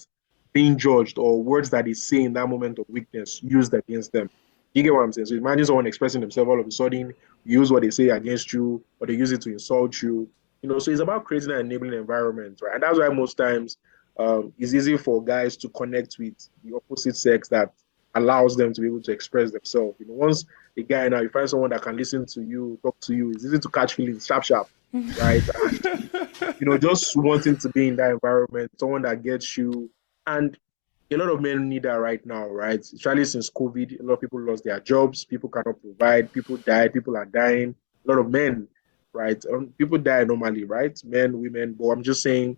being judged or words that they say in that moment of weakness used against them. You get what I'm saying? So imagine someone expressing themselves all of a sudden, you use what they say against you, or they use it to insult you. So it's about creating an enabling environment, right? And that's why most times it's easy for guys to connect with the opposite sex that allows them to be able to express themselves. Once a guy now you find someone that can listen to you, talk to you, it's easy to catch feelings, sharp, sharp, right? And just wanting to be in that environment, someone that gets you. And a lot of men need that right now, right? Especially since COVID, a lot of people lost their jobs, people cannot provide, people died, people are dying. A lot of men, right? People die normally, right? Men, women, but I'm just saying,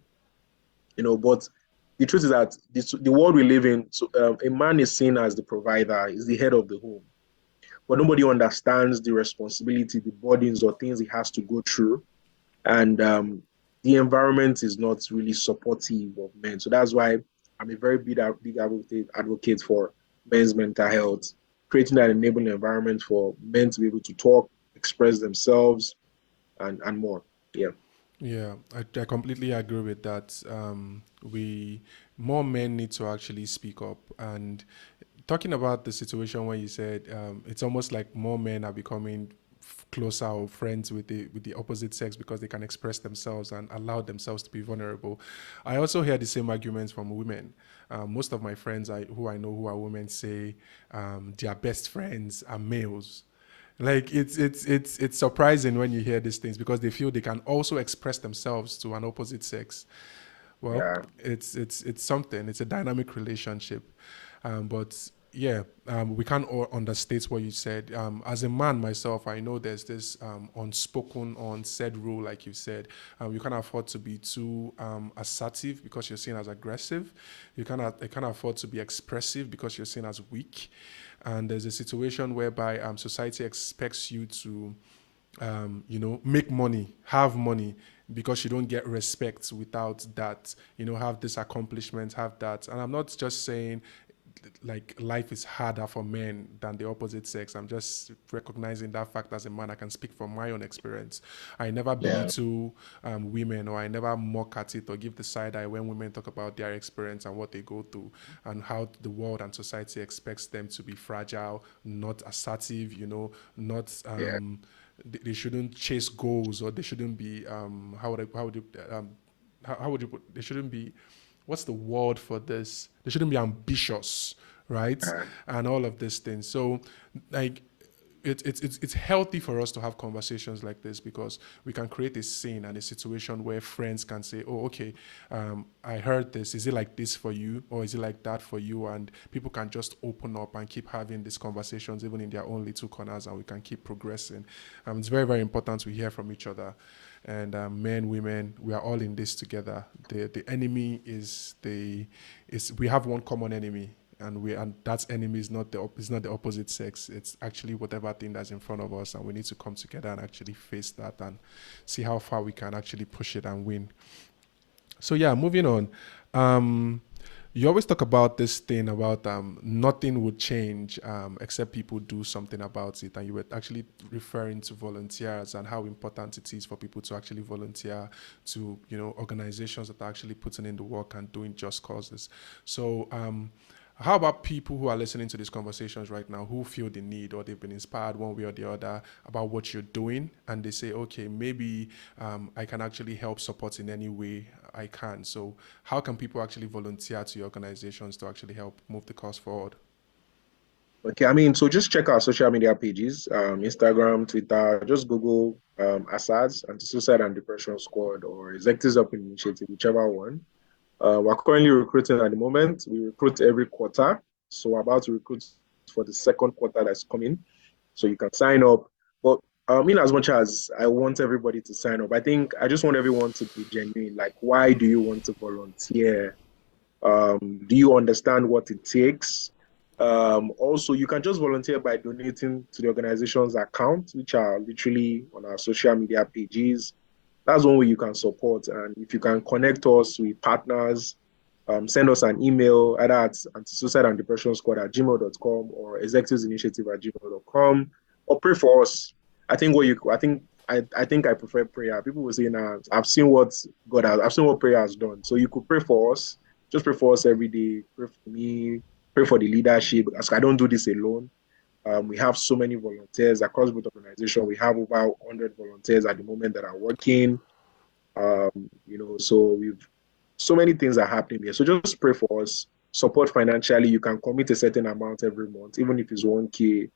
but the truth is that the world we live in, so, a man is seen as the provider, is the head of the home, but nobody understands the responsibility, the burdens, or things he has to go through, and the environment is not really supportive of men. So that's why I'm a very big advocate for men's mental health, creating an enabling environment for men to be able to talk, express themselves, and more. Yeah. Yeah, I completely agree with that. We more men need to actually speak up. And talking about the situation where you said it's almost like more men are becoming closer or friends with the opposite sex because they can express themselves and allow themselves to be vulnerable. I also hear the same arguments from women. Most of my friends who I know who are women say their best friends are males. Like it's surprising when you hear these things because they feel they can also express themselves to an opposite sex. Well, Yeah. it's something. It's a dynamic relationship, but yeah, we can't all understate what you said. As a man myself, I know there's this unspoken, unsaid rule, like you said. You can't afford to be too assertive because you're seen as aggressive. You can't afford to be expressive because you're seen as weak. And there's a situation whereby society expects you to make money, have money, because you don't get respect without that, have this accomplishment, have that. And I'm not just saying like life is harder for men than the opposite sex. I'm just recognizing that fact as a man. I can speak from my own experience. I never Yeah. belittle women, or I never mock at it or give the side eye when women talk about their experience and what they go through and how the world and society expects them to be fragile, not assertive, not Yeah. they shouldn't chase goals, or they shouldn't be how would you put, they shouldn't be, what's the word for this, they shouldn't be ambitious, right? Uh, And all of these things. So like it's healthy for us to have conversations like this because we can create a scene and a situation where friends can say, oh, okay, I heard this, is it like this for you, or is it like that for you? And people can just open up and keep having these conversations even in their own little corners, and we can keep progressing. It's very, very important we hear from each other. And men, women, we are all in this together. The enemy is we have one common enemy, and that enemy is not the opposite sex. It's actually whatever thing that's in front of us, and we need to come together and actually face that and see how far we can actually push it and win. So yeah, moving on. Um, you always talk about this thing about nothing would change except people do something about it, and you were actually referring to volunteers and how important it is for people to actually volunteer to organizations that are actually putting in the work and doing just causes. So how about people who are listening to these conversations right now who feel the need or they've been inspired one way or the other about what you're doing, and they say, okay, maybe I can actually help support in any way I can. So, how can people actually volunteer to your organizations to actually help move the cause forward? Okay, I mean, so just check our social media pages, Instagram, Twitter, just Google ASADS, Anti-Suicide and Depression Squad, or Executives Up Initiative, whichever one. We're currently recruiting at the moment. We recruit every quarter. So we're about to recruit for the second quarter that's coming. So you can sign up. But in as much as I want everybody to sign up, I think I just want everyone to be genuine. Like, why do you want to volunteer? Do you understand what it takes? Also, you can just volunteer by donating to the organization's account, which are literally on our social media pages. That's one way you can support. And if you can connect us with partners, send us an email either at anti-suicide and depression squad at gmail.com or executivesinitiative at gmail.com, or pray for us. I think I prefer prayer. People will say, nah, I've seen what I've seen what prayer has done. So you could pray for us. Just pray for us every day. Pray for me. Pray for the leadership. Because I don't do this alone. We have so many volunteers across both organizations. We have over 100 volunteers at the moment that are working. So we've so many things are happening here. So just pray for us. Support financially. You can commit a certain amount every month, even if it's 1K.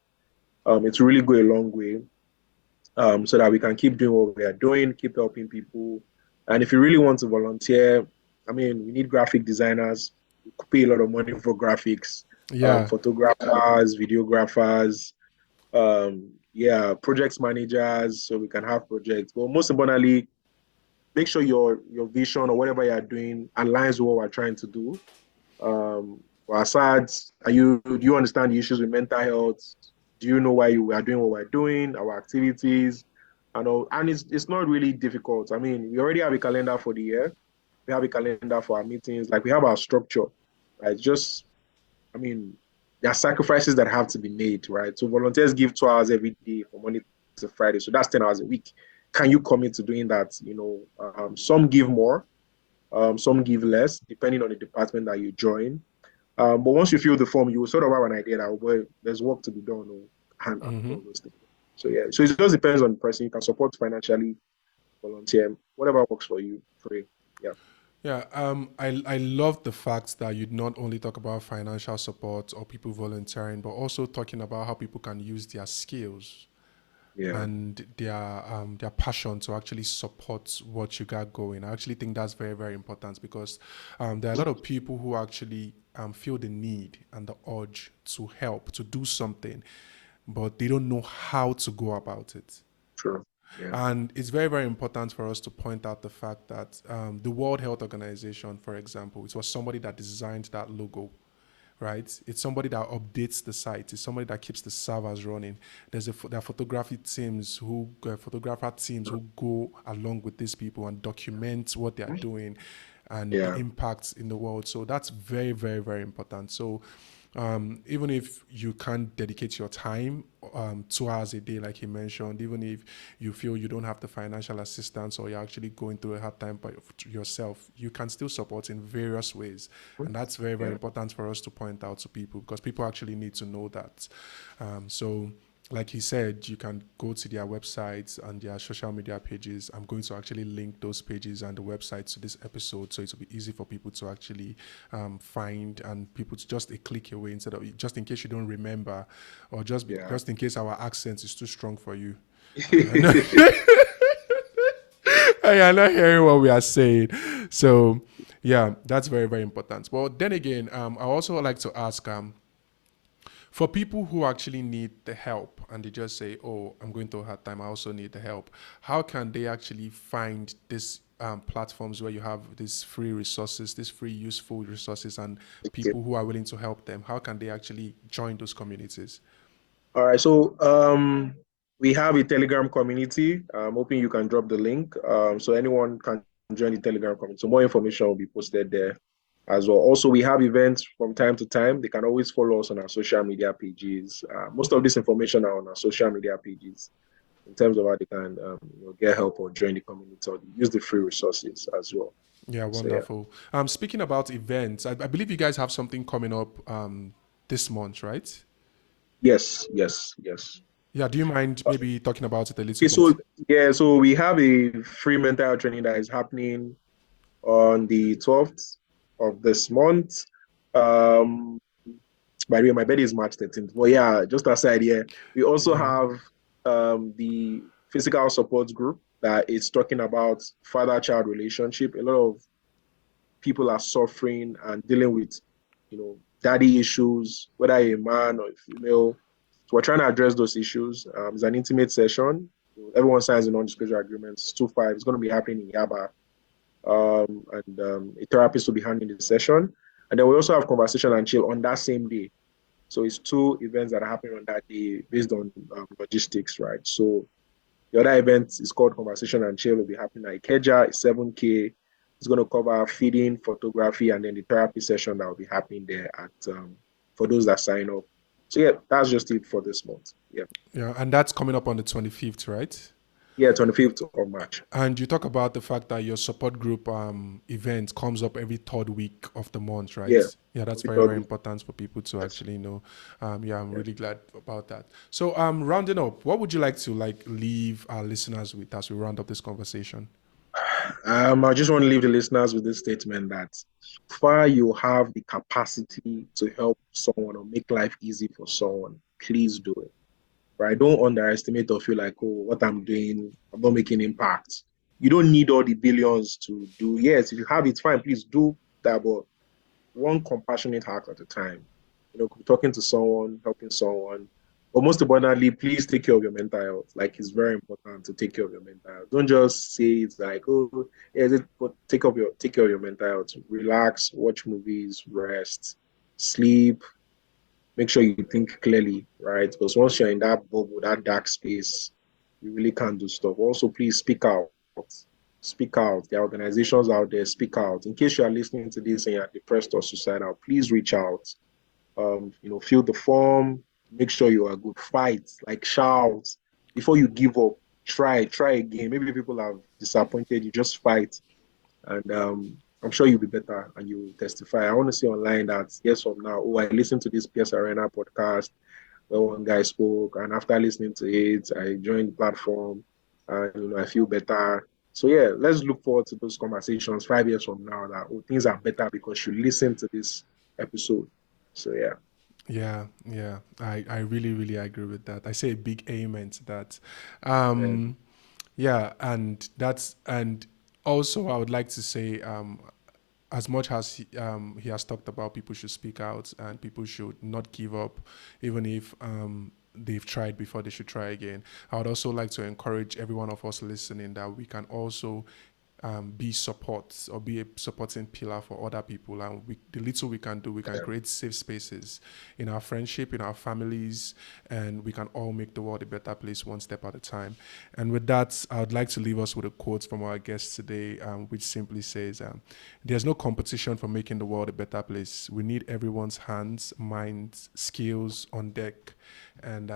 It's really go a long way. So that we can keep doing what we are doing, keep helping people. And if you really want to volunteer, I mean, we need graphic designers. We could pay a lot of money for graphics, Yeah. photographers, videographers, yeah, projects managers, so we can have projects. But most importantly, make sure your vision or whatever you are doing aligns with what we're trying to do. For Assad, do you understand the issues with mental health? Do you know why we are doing what we're doing, our activities, and all? And it's not really difficult. I mean, we already have a calendar for the year. We have a calendar for our meetings. Like we have our structure. Right? Just, I mean, there are sacrifices that have to be made, right? So volunteers give 2 hours every day from Monday to Friday. So that's 10 hours a week. Can you commit to doing that? Some give more, some give less, depending on the department that you join. But once you fill the form, you will sort of have an idea that, well, there's work to be done, and Mm-hmm. all those things. So yeah, so it just depends on the person. You can support financially, volunteer, whatever works for you. Pray. Yeah. Yeah, I love the fact that you not only talk about financial support or people volunteering, but also talking about how people can use their skills Yeah. and their passion to actually support what you got going. I actually think that's very, very important because there are a lot of people who actually feel the need and the urge to help, to do something, but they don't know how to go about it. True. Yeah. And it's very, very important for us to point out the fact that the World Health Organization, for example, it was somebody that designed that logo, right? It's somebody that updates the site. It's somebody that keeps the servers running. There are photographer teams who go along with these people and document what they are doing and the Yeah. impacts in the world. So that's very, very, very important. So even if you can't dedicate your time 2 hours a day, like he mentioned, even if you feel you don't have the financial assistance or you're actually going through a hard time by yourself, you can still support in various ways. And that's very, very Yeah. important for us to point out to people because people actually need to know that. So, like he said, you can go to their websites and their social media pages. I'm going to actually link those pages and the websites to this episode so it will be easy for people to actually find and people to just a click away instead of just in case you don't remember or Yeah. just in case our accent is too strong for you. I know Yeah. you're not hearing what we are saying. So, yeah, that's very, very important. But then again, I also like to ask for people who actually need the help and they just say, oh, I'm going through a hard time, I also need the help, how can they actually find this platforms where you have these free resources, these free useful resources, and Okay. people who are willing to help them? How can they actually join those communities? All right. So we have a Telegram community. I'm hoping you can drop the link. So anyone can join the Telegram community. So more information will be posted there. as well. Also, we have events from time to time. They can always follow us on our social media pages. Most of this information are on our social media pages in terms of how they can get help or join the community or use the free resources as well. Yeah, So yeah, wonderful. Speaking about events, I believe you guys have something coming up this month, right? yes, yes, yes. Yeah, do you mind maybe talking about it a little Okay, so bit? yeah, so we have a free mental health training that is happening on the 12th of this month. Um, by the way, my birthday is March 13th. But yeah, just aside here, we also Yeah. have the physical support group that is talking about father-child relationship. A lot of people are suffering and dealing with, daddy issues, whether a man or a female. So we're trying to address those issues. It's an intimate session. Everyone signs a non-disclosure agreement. It's 2-5. It's going to be happening in Yaba. And a therapist will be handling the session. And then we also have conversation and chill on that same day. So it's two events that are happening on that day based on logistics, right? So the other event is called Conversation and Chill. Will be happening at Ikeja. It's 7K. It's going to cover feeding, photography, and then the therapy session that will be happening there at for those that sign up. So yeah, that's just it for this month. Yeah, Yeah, and that's coming up on the 25th, right? yeah, 25th of March. And you talk about the fact that your support group event comes up every third week of the month, right? Yeah, Yeah, that's we very, thought very we important for people to yes, actually know. Yeah, I'm yes. really glad about that. So, rounding up, what would you like to leave our listeners with as we round up this conversation? I just want to leave the listeners with this statement that so far you have the capacity to help someone or make life easy for someone, please do it. Right? Don't underestimate or feel like, oh, what I'm doing, I'm not making impact. You don't need all the billions to do. Yes, if you have it, fine, please do that, but one compassionate heart at a time. Talking to someone, helping someone. But most importantly, please take care of your mental health. Like it's very important to take care of your mental health. Don't just say it's like, oh, yeah, but take care of your mental health. Relax, watch movies, rest, sleep, make sure you think clearly, right? Because once you're in that bubble, that dark space, you really can't do stuff. Also, please speak out. Speak out. There are organizations out there, speak out. In case you are listening to this and you're depressed or suicidal, please reach out. Fill the form, make sure you are good. Fight, like shout. Before you give up, try again. Maybe people have disappointed you, just fight and I'm sure you'll be better and you will testify. I want to see online that years from now, oh, I listened to this PeersArena podcast where one guy spoke, and after listening to it, I joined the platform, and I feel better. So yeah, let's look forward to those conversations 5 years from now. That things are better because you listened to this episode. So yeah, Yeah, yeah, I really, really agree with that. I say a big amen to that. yeah, Yeah, and also I would like to say, as much as he has talked about people should speak out and people should not give up, even if they've tried before, they should try again. I would also like to encourage every one of us listening that we can also be support or be a supporting pillar for other people. And the little we can do, we can yeah. create safe spaces in our friendship, in our families, and we can all make the world a better place one step at a time. And with that, I would like to leave us with a quote from our guest today, which simply says, there's no competition for making the world a better place. We need everyone's hands, minds, skills on deck. And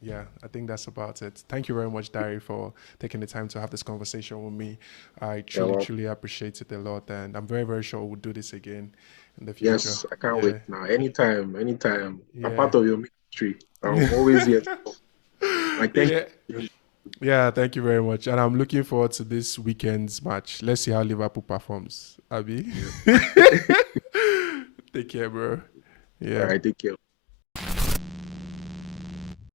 yeah, I think that's about it. Thank you very much, Dari, for taking the time to have this conversation with me. I Yeah, truly, well, truly appreciate it a lot. And I'm very, very sure we'll do this again in the future. yes, I can't wait Yeah. now. Anytime, anytime. I'm Yeah. part of your ministry. I'm always here. Like, thank Yeah. you. Yeah, thank you very much. And I'm looking forward to this weekend's match. Let's see how Liverpool performs. Abby. Yeah. Take care, bro. All Yeah. right, take care.